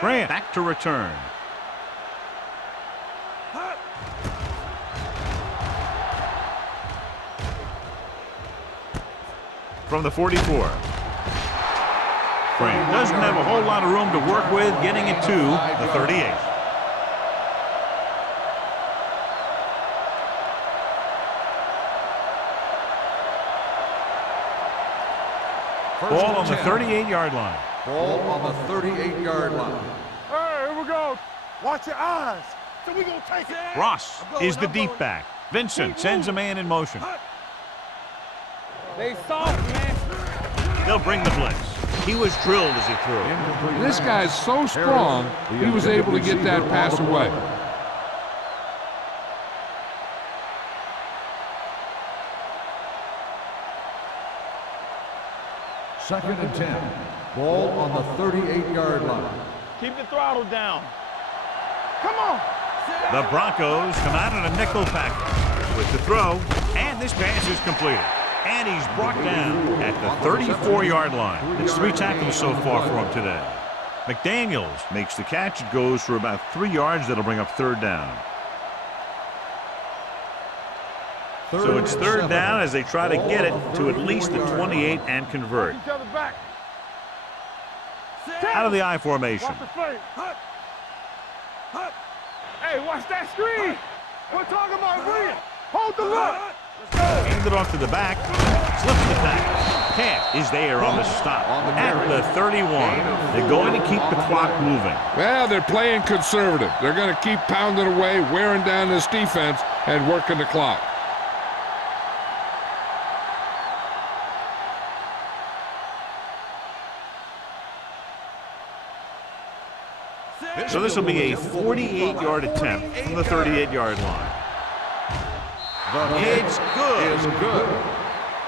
Grant back to return. From the 44. Grant doesn't have a whole lot of room to work with, getting it to the 38. Ball on the 38-yard line. Ball on the 38-yard line. Hey, here we go. Watch your eyes. So we gonna take it. Ross is the deep back. Vincent sends a man in motion. They soft, man. They'll bring the blitz. He was drilled as he threw. This guy's so strong, he was able to get that pass away. Second and 10. Ball on the 38-yard line. Keep the throttle down. Come on. The Broncos come out in a nickel package with the throw, and this pass is completed. And he's brought down at the 34-yard line. It's 3 tackles so far for him today. McDaniels makes the catch. It goes for about 3 yards. That'll bring up 3rd down. So it's 3rd down as they try to get it to at least the 28 and convert. Each other back. Out of the I formation. Watch the play. Hey, watch that screen. We're talking about William. Hold the look. Hand it off to the back. Slips the tackle. Camp is there on the stop at the 31. They're going to keep the clock moving. Well, they're playing conservative. They're going to keep pounding away, wearing down this defense, and working the clock. So this will be a 48-yard attempt from the 38-yard line. It's good.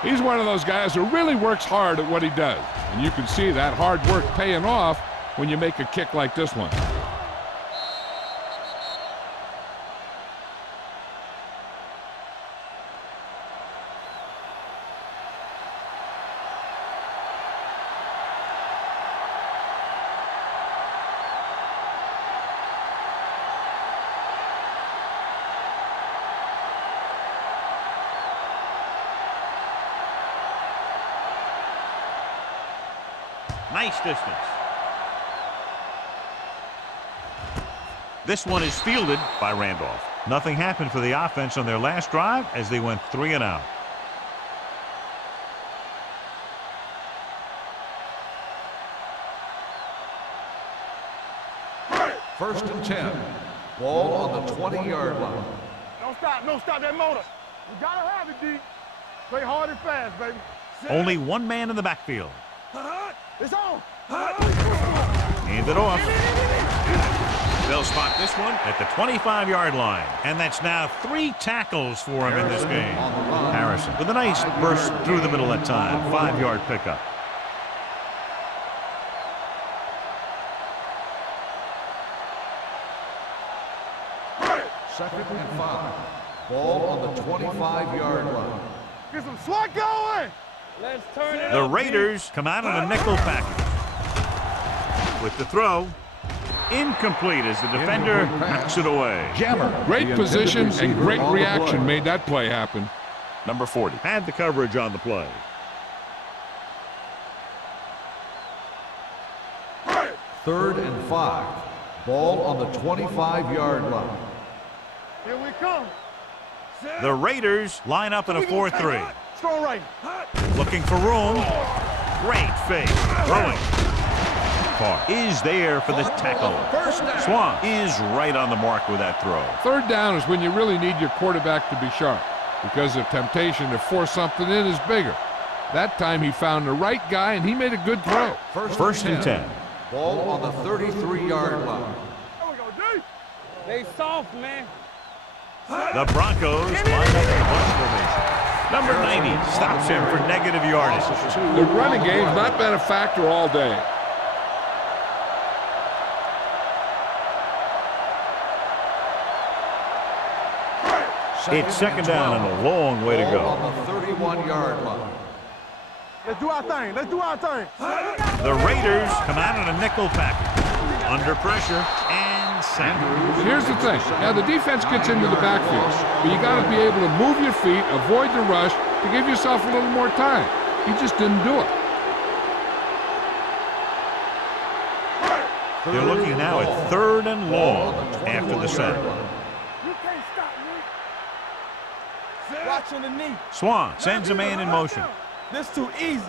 He's one of those guys who really works hard at what he does. And you can see that hard work paying off when you make a kick like this one. Nice distance. This one is fielded by Randolph. Nothing happened for the offense on their last drive as they went 3 and out. First and 10. Ball on the 20-yard line. Don't stop that motor. You gotta have it, D. Play hard and fast, baby. Only one man in the backfield. It's on. Hand it off. They'll spot this one at the 25-yard line. And that's now 3 tackles for him in this game. Harrison with a nice burst through the middle that time. 5-yard pickup. Second and 5. Ball on the 25-yard line. Get some swat going. Let's turn it The up. Raiders come out in a nickel package. With the throw, incomplete as the defender knocks it away. Great position and great reaction made that play happen. Number 40 had the coverage on the play. Third and 5. Ball on the 25-yard line. Here we come. The Raiders line up in a 4-3. Strong right. Looking for room. Great fake. Throwing. Carr is there for the tackle. Swan is right on the mark with that throw. 3rd down is when you really need your quarterback to be sharp. because the temptation to force something in is bigger. That time he found the right guy, and he made a good throw. First and 10. Ball on the 33-yard line. There we go, D. They soft, man. The Broncos line up in bunch formation. Number 90 stops him for negative yardage. The running game's not been a factor all day. It's second down and a long way to go. On the 31-yard line. Let's do our thing. Let's do our thing. The Raiders come out in a nickel package. Under pressure and sacked. Here's the thing. Now, the defense gets into the backfield, but you got to be able to move your feet, avoid the rush, to give yourself a little more time. He just didn't do it. They're looking now at third and long after the sack. You can't stop me. Watching the knee. Swan sends a man in motion. This too easy.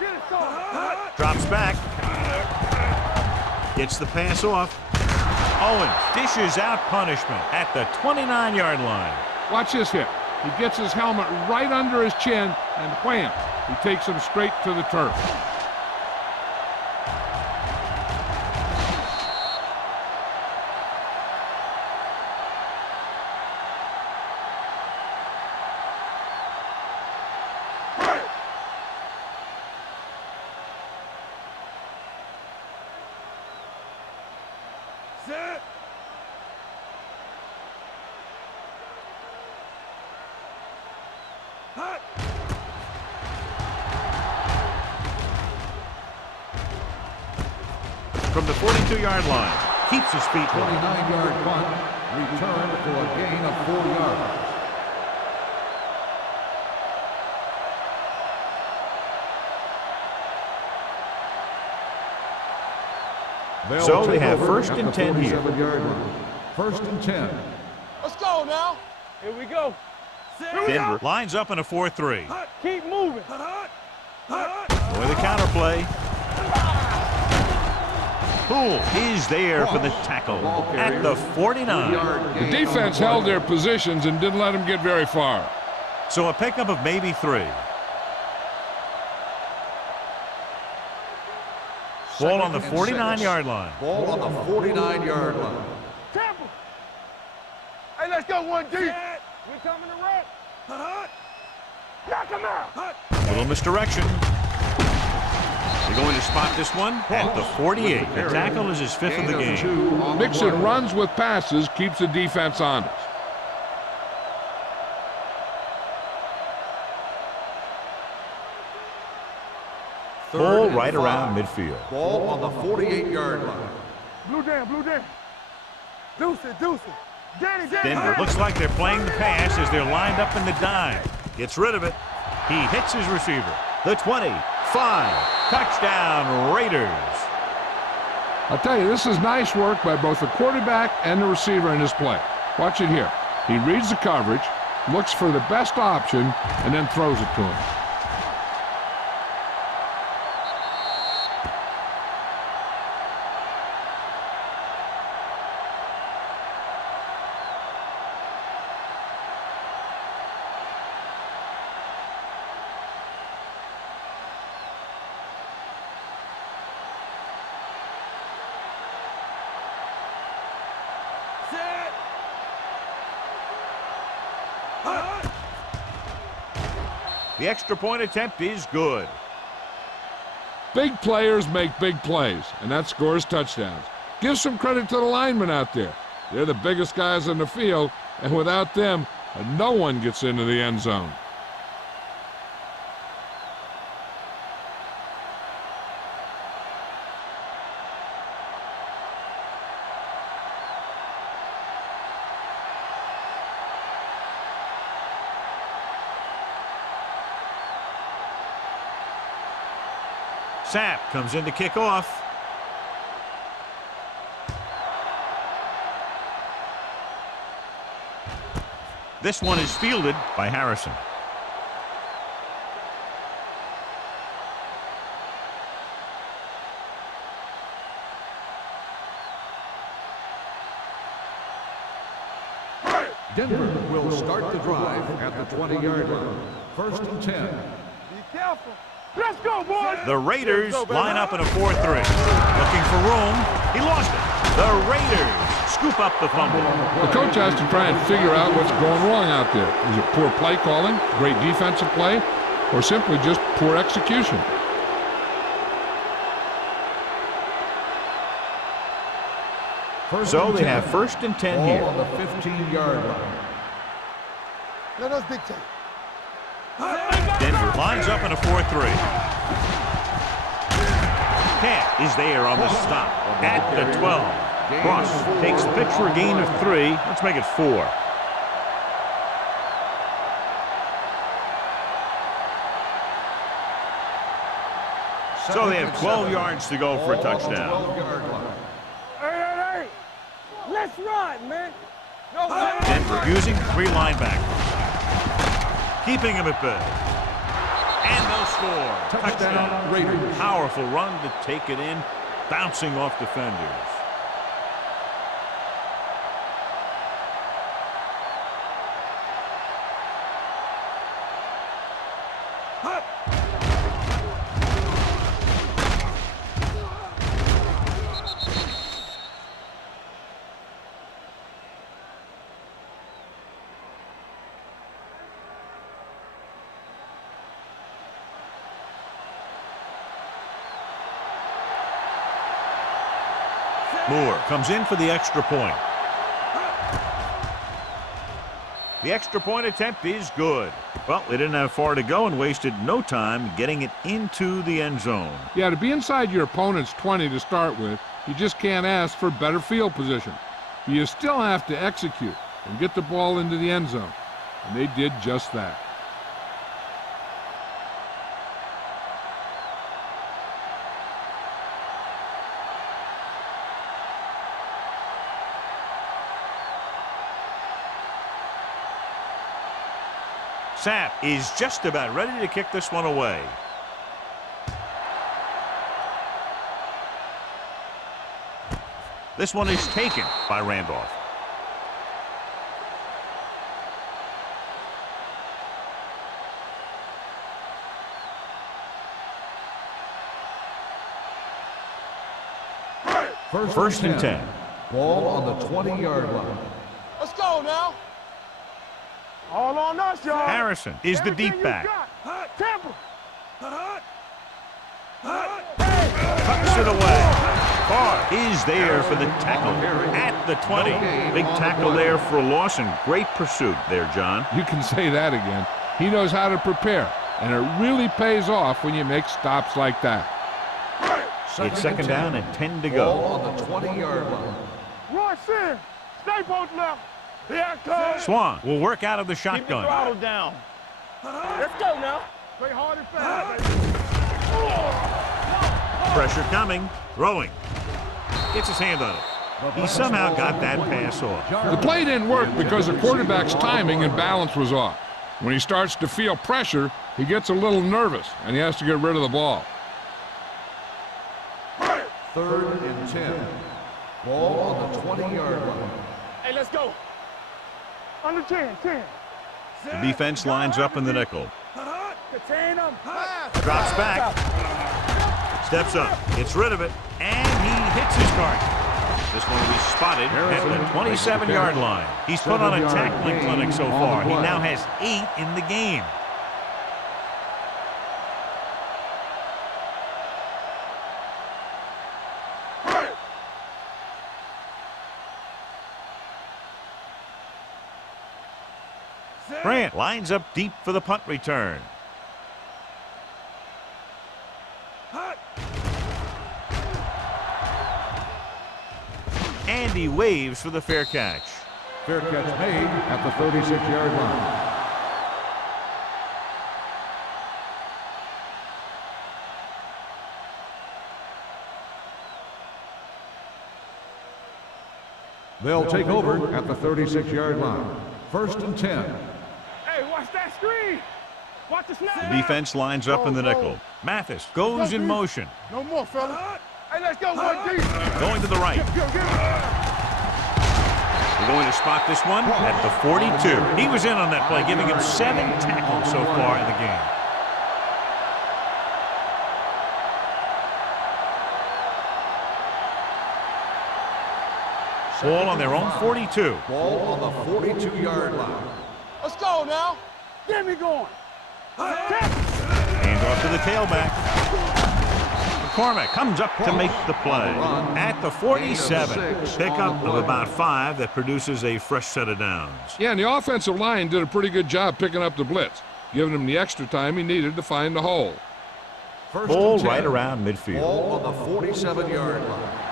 Get it, son. Drops back. Gets the pass off. Owens dishes out punishment at the 29-yard line. Watch this hit. He gets his helmet right under his chin, and wham, he takes him straight to the turf. Set. Hot. From the 42-yard line. Keeps his feet moving. 29-yard punt. Returned for a gain of 4 yards. So they have first and 10 here. First and 10. Let's go now. Here we go. Denver lines up in a 4-3. Keep moving. With a counterplay. Poole is there for the tackle at the 49. The defense held their positions and didn't let him get very far. So a pickup of maybe 3. Ball on the 49-yard line. Ball on the 49-yard line. Temple. Hey, let's go, 1D. We coming to wreck. Knock him out. Little misdirection. They're going to spot this one at the 48. The tackle is his 5th of the game. Mixing runs with passes keeps the defense honest. Ball right around midfield. Ball on the 48-yard line. Blue down, blue down. Deuce it, deuce it. Danny, Danny. Denver looks like they're playing the pass as they're lined up in the dime. Gets rid of it. He hits his receiver. The 25. Touchdown, Raiders. I'll tell you, this is nice work by both the quarterback and the receiver in this play. Watch it here. He reads the coverage, looks for the best option, and then throws it to him. The extra point attempt is good. Big players make big plays, and that scores touchdowns. Give some credit to the linemen out there. They're the biggest guys in the field, and without them, no one gets into the end zone. Sapp comes in to kick off. This one is fielded by Harrison. Denver will start the drive at the 20-yard line. First and 10. Be careful. Let's go, boys. The Raiders line up in a 4-3. Looking for room. He lost it. The Raiders scoop up the fumble. The coach has to try and figure out what's going wrong out there. Is it poor play calling, great defensive play, or simply just poor execution? So they have first and 10 Ball here. on the 15-yard line. Let us dictate. Denver lines up in a 4-3. Cat is there on the stop at the 12. Cross takes the pitch for a gain of 3. Let's make it 4. So they have 12 yards to go for a touchdown. 12-yard line. Hey. Let's run, man. Denver using 3 linebackers. Keeping him at bay. And they'll score. Touchdown, Raiders. Powerful run to take it in, bouncing off defenders. Moore comes in for the extra point. The extra point attempt is good. Well, they didn't have far to go and wasted no time getting it into the end zone. Yeah, to be inside your opponent's 20 to start with, you just can't ask for better field position. You still have to execute and get the ball into the end zone. And they did just that. Sapp is just about ready to kick this one away. This one is taken by Randolph. First and 10. Ball on the 20-yard line. Let's go now. All on us, y'all. Harrison is the deep back. Temple. Tucks it away. Carr is there for the tackle at the 20. Big tackle there for a loss and great pursuit there, John. You can say that again. He knows how to prepare, and it really pays off when you make stops like that. It's second down and 10 to Ball go. on the 20-yard line. Royce in. Stay both left. Here I come. Swan will work out of the Keep the shotgun. throttle down. Let's go now. Play hard and fast. Pressure coming. Throwing. Gets his hand on it. He somehow got that pass off. The play didn't work because the quarterback's timing and balance was off. When he starts to feel pressure, he gets a little nervous, and he has to get rid of the ball. Third and 10. Ball on the 20-yard line. Hey, let's go. Under 10. The defense lines up in the nickel. Contain them. Drops back. Steps up. Gets rid of it. And he hits his target. This one will be spotted at the 27-yard line. He's put on a tackling clinic so far. He now has 8 in the game. Grant lines up deep for the punt return. And he waves for the fair catch. Fair catch made at the 36-yard line. They'll take over at the 36-yard line. First and 10. Hey, watch that screen. Watch the snap. The defense lines up in the nickel. Mathis goes in motion. No more, fella. Hey, let's go, one deep. Going to the right. Get him. They're going to spot this one at the 42. He was in on that play, giving him 7 tackles so far in the game. Ball on their own 42. Ball on the 42-yard line. Let's go now. Get me going. Hand off to the tailback. McCormick comes up to make the play. At the 47, pickup of about 5 that produces a fresh set of downs. Yeah, and the offensive line did a pretty good job picking up the blitz, giving him the extra time he needed to find the hole. Ball right around midfield. Ball on the 47-yard line.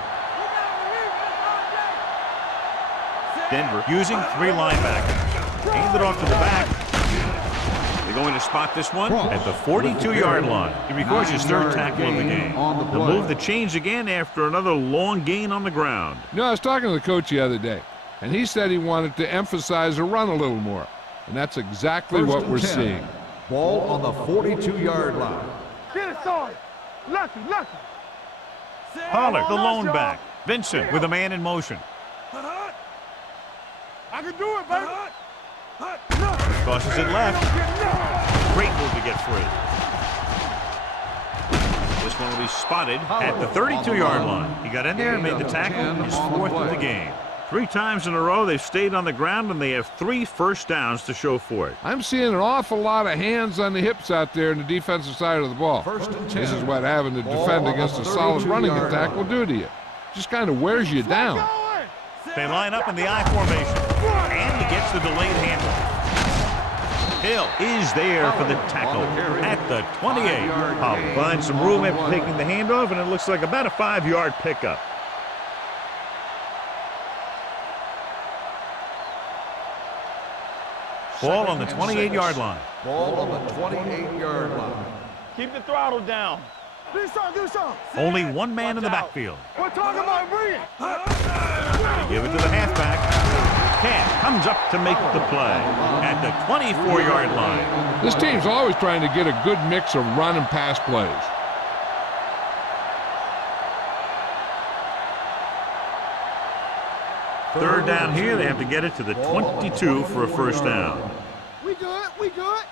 Denver using 3 linebackers. Hand it off to the back. They're going to spot this one at the 42-yard line. He records his 3rd tackle of the game. They'll move the chains again after another long gain on the ground. You know, I was talking to the coach the other day, and he said he wanted to emphasize the run a little more. And that's exactly what we're seeing. Ball on the 42-yard line. Get it started. Lucky. Pollard, the lone back. Vincent with a man in motion. I can do it, baby. Tosses it left. Great move to get free. This one will be spotted at the 32-yard line. He got in there and made the tackle, his 4th of the game. 3 times in a row they've stayed on the ground, and they have 3 first downs to show for it. I'm seeing an awful lot of hands on the hips out there in the defensive side of the ball. This is what having to defend against a solid running attack will do to you. Just kind of wears you down. They line up in the I formation, and he gets the delayed handoff. Hill is there for the tackle at the 28. I'll find some room after taking the handoff, and it looks like about a 5-yard pickup. Ball on the 28-yard line. Ball on the 28-yard line. Keep the throttle down. Do something. Only 1 man in the backfield. We're talking about bringing. They give it to the halfback. Cat comes up to make the play at the 24-yard line. This team's always trying to get a good mix of run and pass plays. Third down here, they have to get it to the 22 for a first down. We good.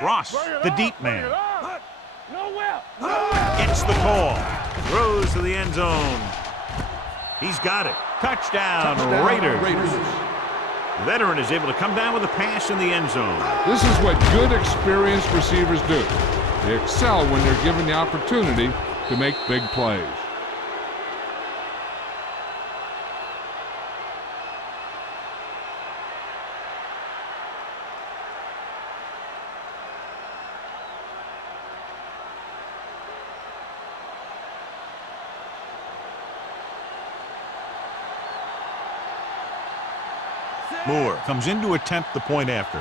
Ross, the deep man, gets the call. Throws to the end zone. He's got it. Touchdown, Raiders. The veteran is able to come down with a pass in the end zone. This is what good, experienced receivers do. They excel when they're given the opportunity to make big plays. Moore comes in to attempt the point after.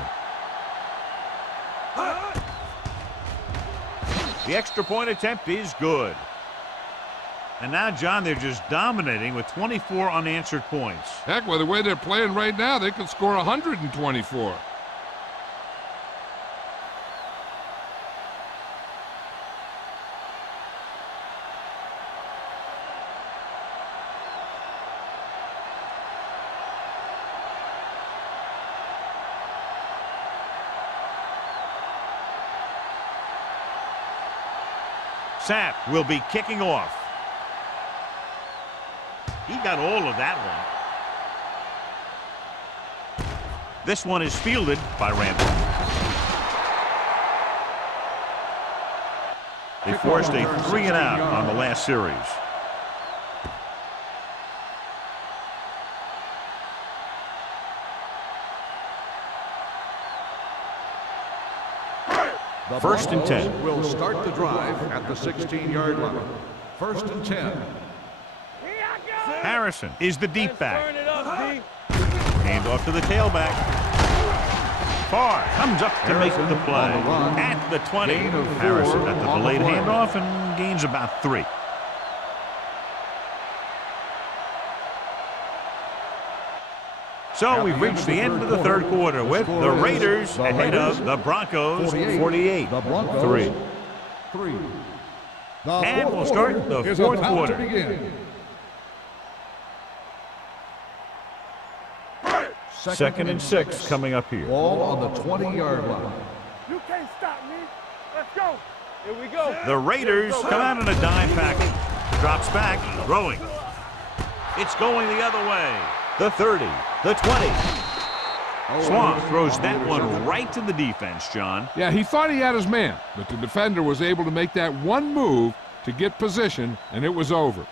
The extra point attempt is good. And now, John, they're just dominating with 24 unanswered points. Heck, with the way they're playing right now, they could score 124. Sapp will be kicking off. He got all of that one. This one is fielded by Randall. They forced a 3-and-out on the last series. First and 10. Will start the drive at the 16-yard line. First and 10. Harrison is the deep back. Turn it up, D. Hand off to the tailback. Farr comes up to make the play at the 20. Harrison at the delayed handoff and gains about 3. So we've reached the end of the third quarter with the Raiders ahead of the Broncos 48-3. And we'll start the fourth quarter. 2nd and 6 coming up here. Ball on the 20-yard line. You can't stop me. Let's go. Here we go. The Raiders come out in a dime package. Drops back, throwing. It's going the other way. The 30, the 20. Swamp throws that one right to the defense, John. Yeah, he thought he had his man, but the defender was able to make that one move to get position, and it was over.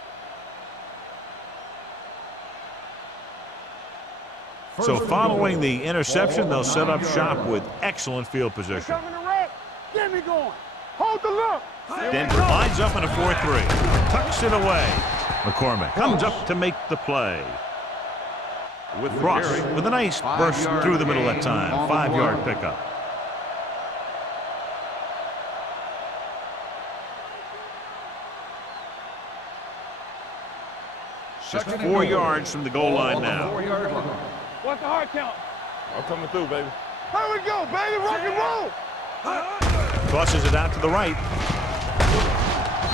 So following the interception, they'll set up shop with excellent field position. Coming to wreck. Get me going. Hold the look. Denver lines up in a 4-3. Tucks it away. McCormick comes up to make the play. With Ross with a nice burst through the middle that time. 5-yard pickup. Just 4 yards from the goal line now. What's the hard count? I'm coming through, baby. Here we go, baby. Rock and roll. Tosses it out to the right.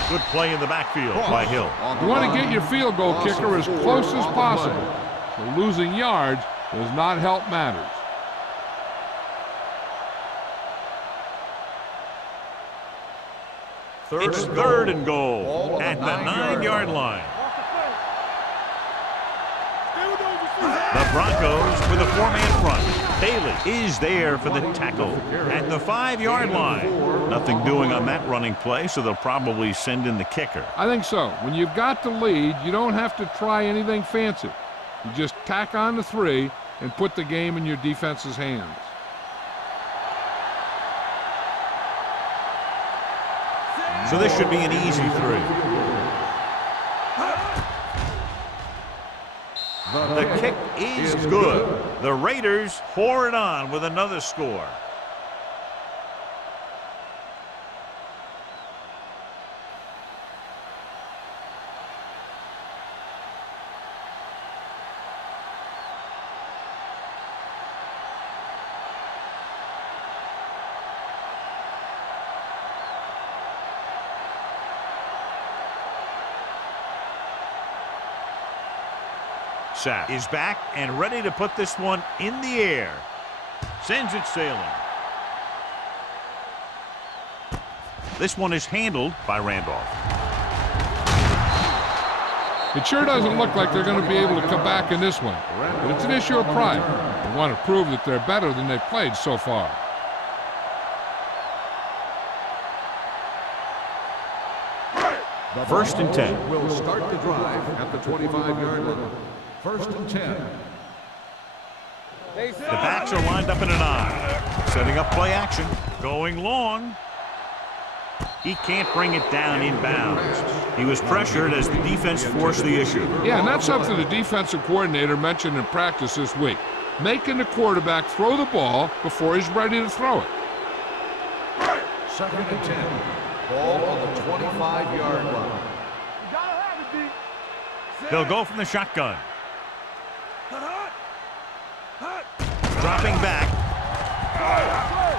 Good play in the backfield by Hill. You want to get your field goal kicker as close as possible. So losing yards does not help matters. It's 3rd and goal at the 9-yard line. The Broncos with a 4-man front. Bailey is there for the tackle at the 5-yard line. Nothing doing on that running play, so they'll probably send in the kicker. I think so. When you've got the lead, you don't have to try anything fancy. You just tack on the 3 and put the game in your defense's hands. So this should be an easy 3. The kick is good. The Raiders pour it on with another score. Sapp is back and ready to put this one in the air. Sends it sailing. This one is handled by Randolph. It sure doesn't look like they're going to be able to come back in this one, but it's an issue of pride. They want to prove that they're better than they've played so far. First and 10. Will start the drive at the 25-yard line. 1st and 10. The backs are lined up in an I. Setting up play action. Going long. He can't bring it down inbounds. He was pressured as the defense forced the issue. Yeah, and that's something the defensive coordinator mentioned in practice this week. Making the quarterback throw the ball before he's ready to throw it. 2nd and 10. Ball on the 25-yard line. They'll go from the shotgun. Dropping back.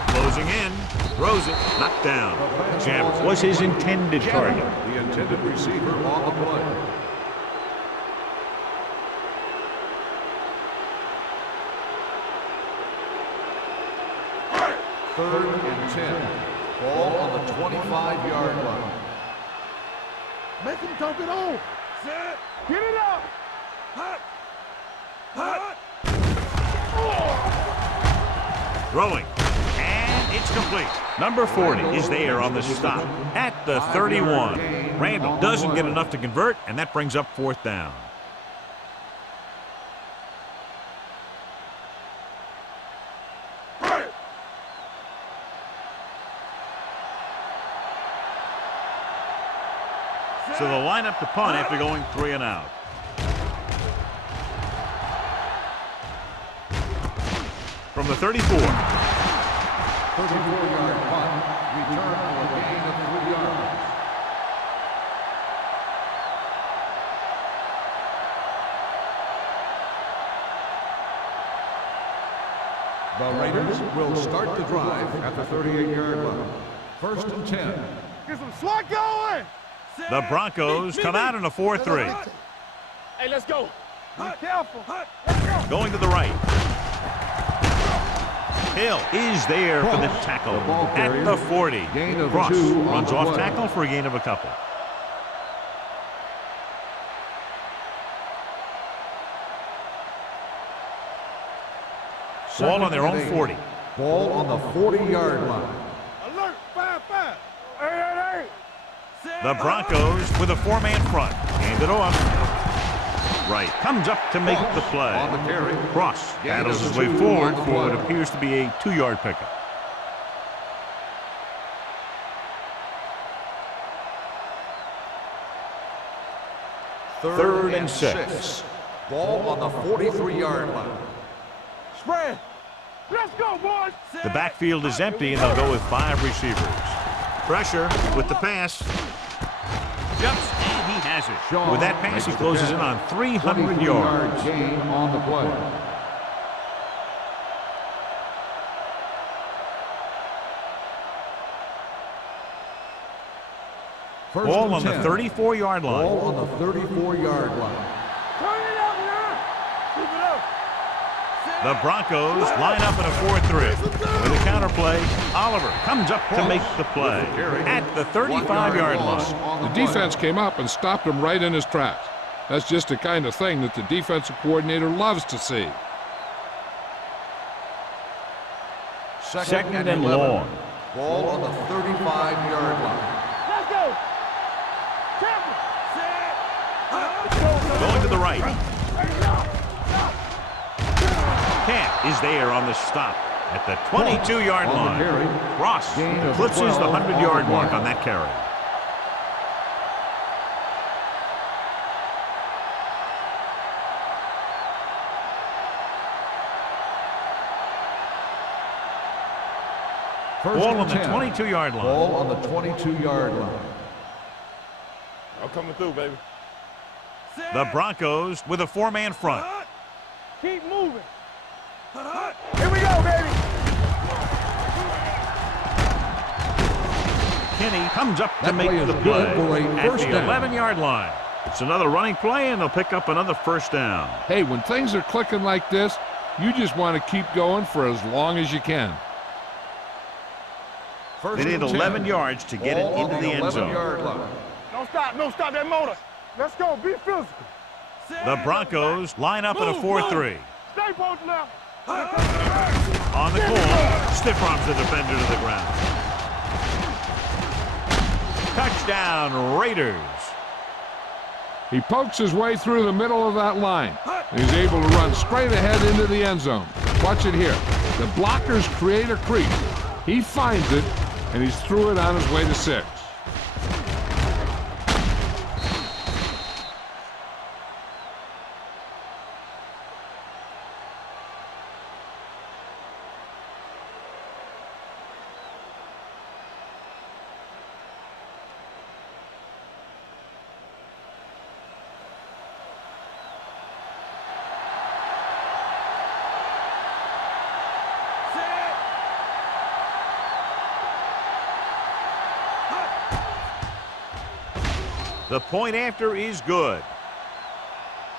Closing in. Throws it. Knocked down. Jam was his intended target. The intended receiver on the play. Third and 10. Ball on the 25-yard line. Make him dump it on. Get it up. Throwing. And it's complete. Number 40 is there on the stop at the 31. Randall doesn't get enough to convert, and that brings up 4th down. So they'll line up to punt after going 3 and out. From the 34. 34-yard punt. Return for a gain of 3 yards. The Raiders will start the drive at the 38-yard line. 1st and 10. Get some swat going. The Broncos come out in a 4-3. Hey, let's go. Be careful. Going to the right. Hill is there for the tackle at the 40. Cross runs off tackle for a gain of a couple. Ball on their own 40. Ball on the 40-yard line. Alert, 5-5. Hey. The Broncos with a four-man front. Hand it off. Right. Comes up to make the play. On the carry. Cross battles his way forward for what appears to be a 2-yard pickup. Third and 6. Ball on the 43-yard line. Spread. Let's go, boys. The backfield is empty, and they'll go with 5 receivers. Pressure with the pass. Jumps, and he has it. With that pass, he closes in on 300 yards. Gain on the play. Ball on the 34-yard line. Ball on the 34-yard line. Turn it up now. Keep it up. The Broncos line up in a 4-3. With a counter play, Oliver comes up to make the play at the 35-yard line. The defense came up and stopped him right in his tracks. That's just the kind of thing that the defensive coordinator loves to see. Second and long. Ball on the 35-yard line. Let's go. Going to the right. Camp is there on the stop at the 22-yard line. Ross eclipses the 100-yard mark on that carry. Ball on the 22-yard line. Ball on the 22-yard line. I'm coming through, baby. The Broncos with a 4-man front. Keep moving. Here we go, baby. Kenny comes up to That make play is the good play for a at first the down. 11-yard line. It's another running play, and they'll pick up another first down. Hey, when things are clicking like this, you just want to keep going for as long as you can. They need 11 yards to get it into the end zone. Don't stop that motor. Let's go, be physical. The Broncos line up in a 4-3. Stay posted now. On the corner, stiff arms the defender to the ground. Touchdown, Raiders. He pokes his way through the middle of that line. He's able to run straight ahead into the end zone. Watch it here. The blockers create a crease. He finds it, and he's through it on his way to 6. The point after is good.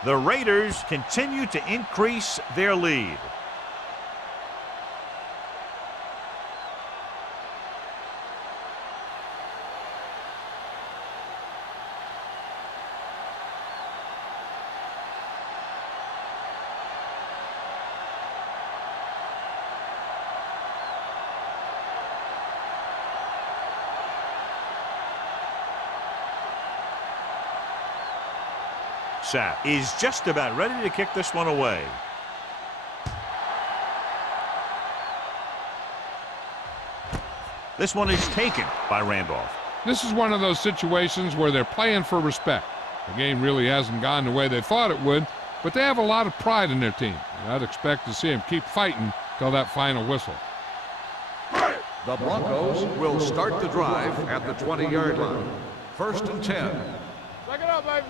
The Raiders continue to increase their lead. Sapp is just about ready to kick this one away. This one is taken by Randolph. This is one of those situations where they're playing for respect. The game really hasn't gone the way they thought it would, but they have a lot of pride in their team. And I'd expect to see them keep fighting till that final whistle. The Broncos will start the drive at the 20-yard line. 1st and 10. Back it up, baby.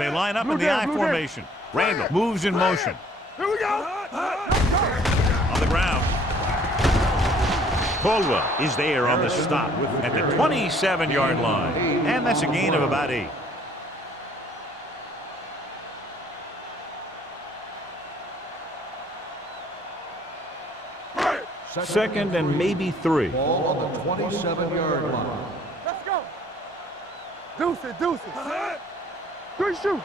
They line up Blue in the down, I blue formation. Randall moves in motion. Here we go. On the ground. Caldwell is there on the stop at the 27-yard line. And that's a gain of about 8. Second and maybe 3. Ball on the 27-yard line. Let's go. Deuce it, deuce it. 3 shoot.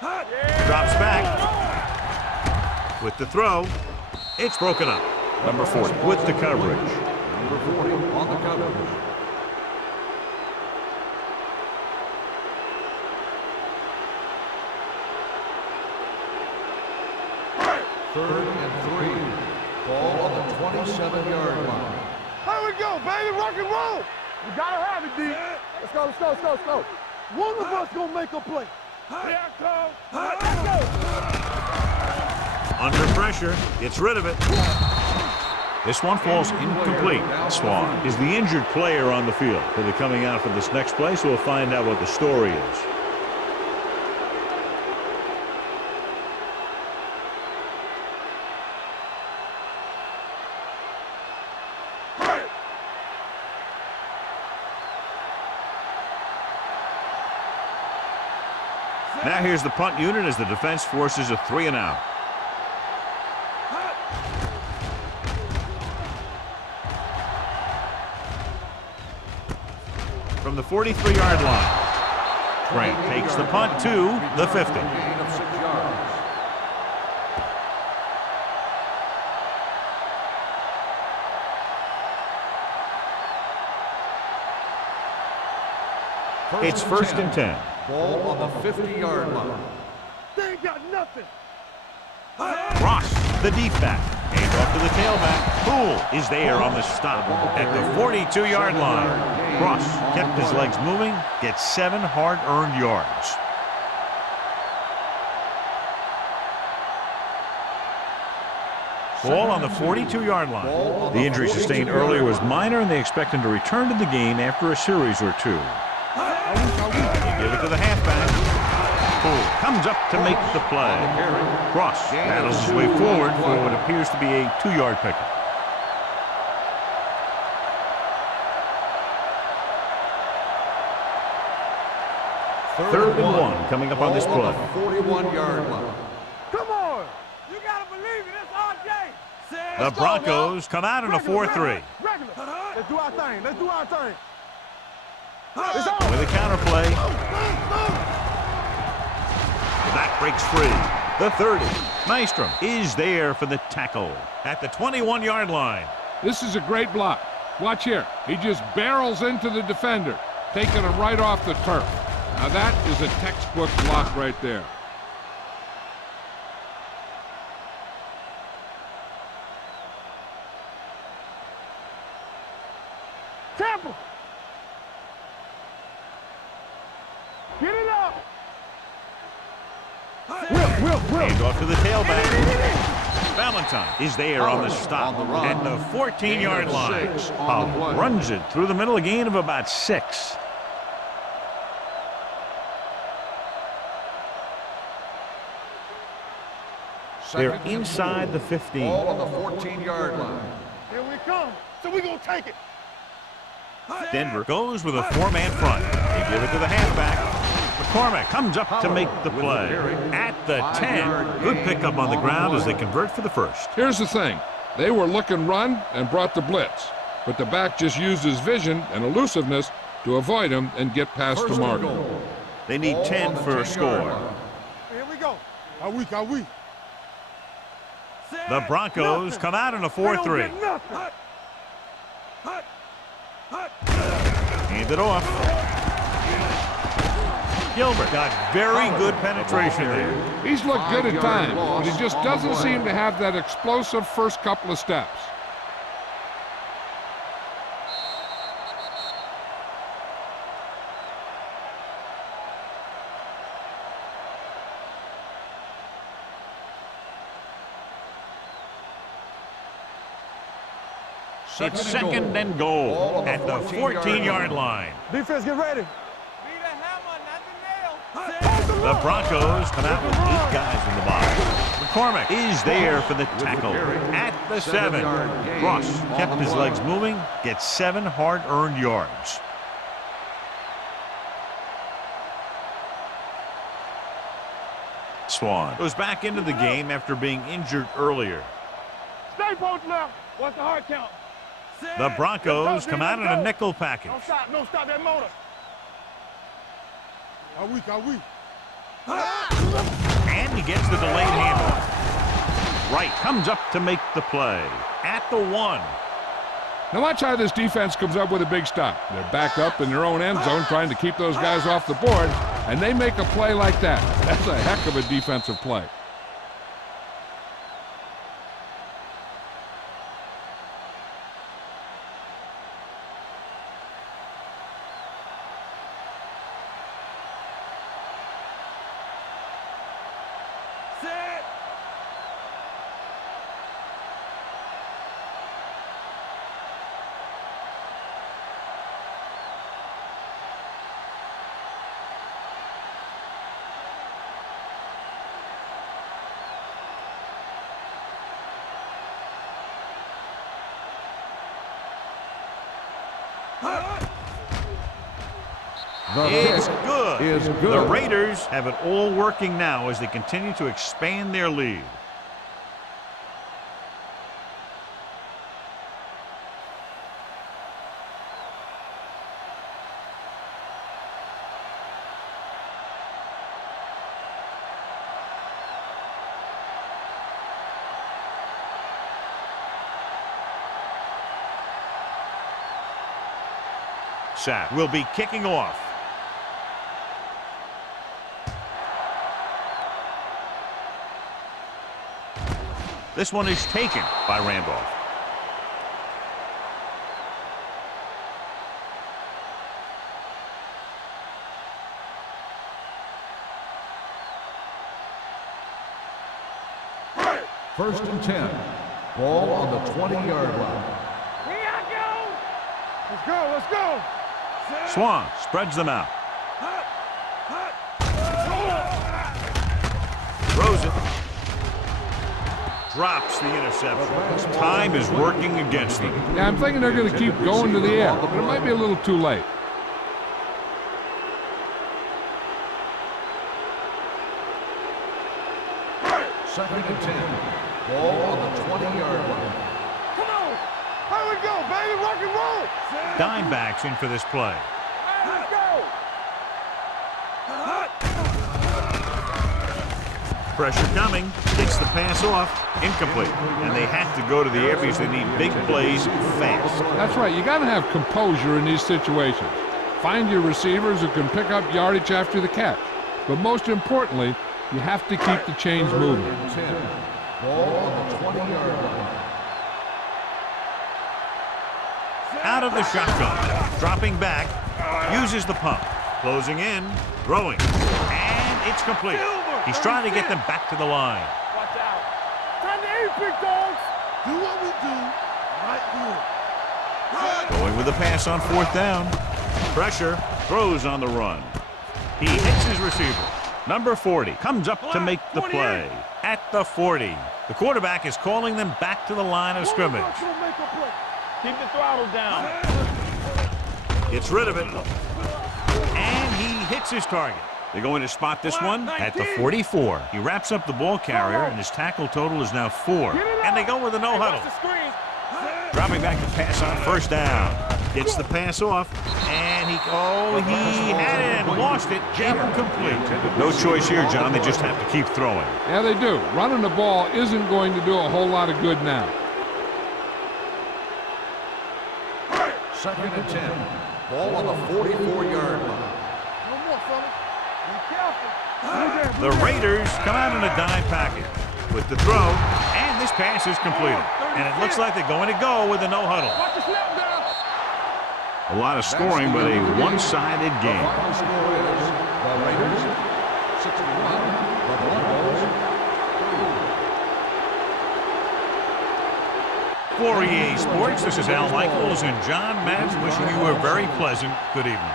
Drops back. With the throw. It's broken up. Number 40 with the coverage. Number 40 on the coverage. Third and 3. Ball on the 27-yard line. Here we go, baby. Rock and roll. You gotta have it, D. Let's go, let's go, let's go, let's go. One of us gonna make a play. Here I come. Let's go. Under pressure. Gets rid of it. This one falls incomplete. Swan is the injured player on the field. He'll be coming out for this next play, so we'll find out what the story is. Now here's the punt unit as the defense forces a 3 and out. From the 43-yard line, Grant takes the punt to the 50. Gain of 6 yards. It's first and 10. Ball on the 50-yard line. They ain't got nothing. Ross, the deep back. Hand off to the tailback. Poole is there on the stop at the 42-yard line. Ross kept his legs moving, gets 7 hard-earned yards. Ball on the 42-yard line. The injury sustained earlier was minor, and they expect him to return to the game after a series or 2. They give it to the halfback. Poole comes up to make the play. Ross battles his way forward for what appears to be a 2-yard pickup. Third and 1 coming up on this play. 41-yard line. Come on. You gotta believe it. It's RJ. The Broncos come out in a 4-3. Regular. Let's do our thing. Let's do our thing. It's on. With a counterplay. That breaks free. The 30. Nystrom is there for the tackle at the 21-yard line. This is a great block. Watch here. He just barrels into the defender, taking him right off the turf. Now that is a textbook block right there. Tampa. Get it up. Hand off to the tailback. Valentine is there on the stop at the 14-yard line. Powell runs it through the middle, a gain of about 6. They're inside the 15. Ball on the 14-yard line. Here we come. So we gonna take it. Denver goes with a 4-man front. They give it to the halfback. McCormick comes up to make the play at the 10. Good pickup on the ground as they convert for the first. Here's the thing. They were looking run and brought the blitz, but the back just used his vision and elusiveness to avoid him and get past the mark. They need 10 for a score. Here we go. Are we? The Broncos come out in a 4-3. Hand it off. Gilbert got very good penetration there. He's looked good at times, but he just doesn't seem to have that explosive first couple of steps. It's second and goal at the 14-yard line. Defense, get ready. Be the hammer, not the nail. The Broncos come out with 8 guys in the box. McCormick is there for the tackle at the 7. Ross kept his legs moving, gets 7 hard-earned yards. Swan goes back into the game after being injured earlier. Stay Stay post left. What's the hard count? The Broncos come out in a nickel package. Don't stop. Don't stop that motor. Are we? And he gets the delayed handoff. Wright comes up to make the play at the 1. Now watch how this defense comes up with a big stop. They're back up in their own end zone trying to keep those guys off the board, and they make a play like that. That's a heck of a defensive play. It's good. is good. The Raiders have it all working now as they continue to expand their lead. Sapp will be kicking off. This one is taken by Randolph. First and 10. Ball on the 20-yard line. Here I go. Let's go. Let's go. Swan spreads them out. Throws it. Drops the interception. Time is working against them. Yeah, I'm thinking they're going to keep going to the air, but it might be a little too late. Second and 10. Ball on the 20-yard line. Come on. Here we go, baby. Rock and roll. Dime backs in for this play. Let's go. Pressure coming. Gets the pass off. Incomplete. And they have to go to the air because they need big plays fast. That's right. You got to have composure in these situations. Find your receivers who can pick up yardage after the catch. But most importantly, you have to keep the chains moving. 10. Ball on the 20-yard line. Out of the shotgun. Dropping back. Uses the pump. Closing in. Throwing. And it's complete. He's trying to get them back to the line. Watch out. Time to eat, big dogs. Do what we do right here. Going with a pass on 4th down. Pressure. Throws on the run. He hits his receiver. Number 40 comes up to make the play. At the 40. The quarterback is calling them back to the line of scrimmage. Keep the throttle down. Gets rid of it. And he hits his target. They're going to spot this one at the 44. He wraps up the ball carrier, and his tackle total is now 4. And they go with a no-huddle. Dropping back to pass on 1st down. Gets the pass off, and he had it and lost it. Incomplete. No choice here, John. They just have to keep throwing. Yeah, they do. Running the ball isn't going to do a whole lot of good now. Second and 10. Ball on the 44-yard line. No more, fellas. Be careful. The Raiders come out in a dime package with the throw, and this pass is completed. And it looks like they're going to go with a no-huddle. Watch the snap down. A lot of scoring, but a one-sided The game. final score is the Raiders 61, the Broncos 3. For EA Sports, this is Al Michaels and John Madden wishing you a very pleasant good evening.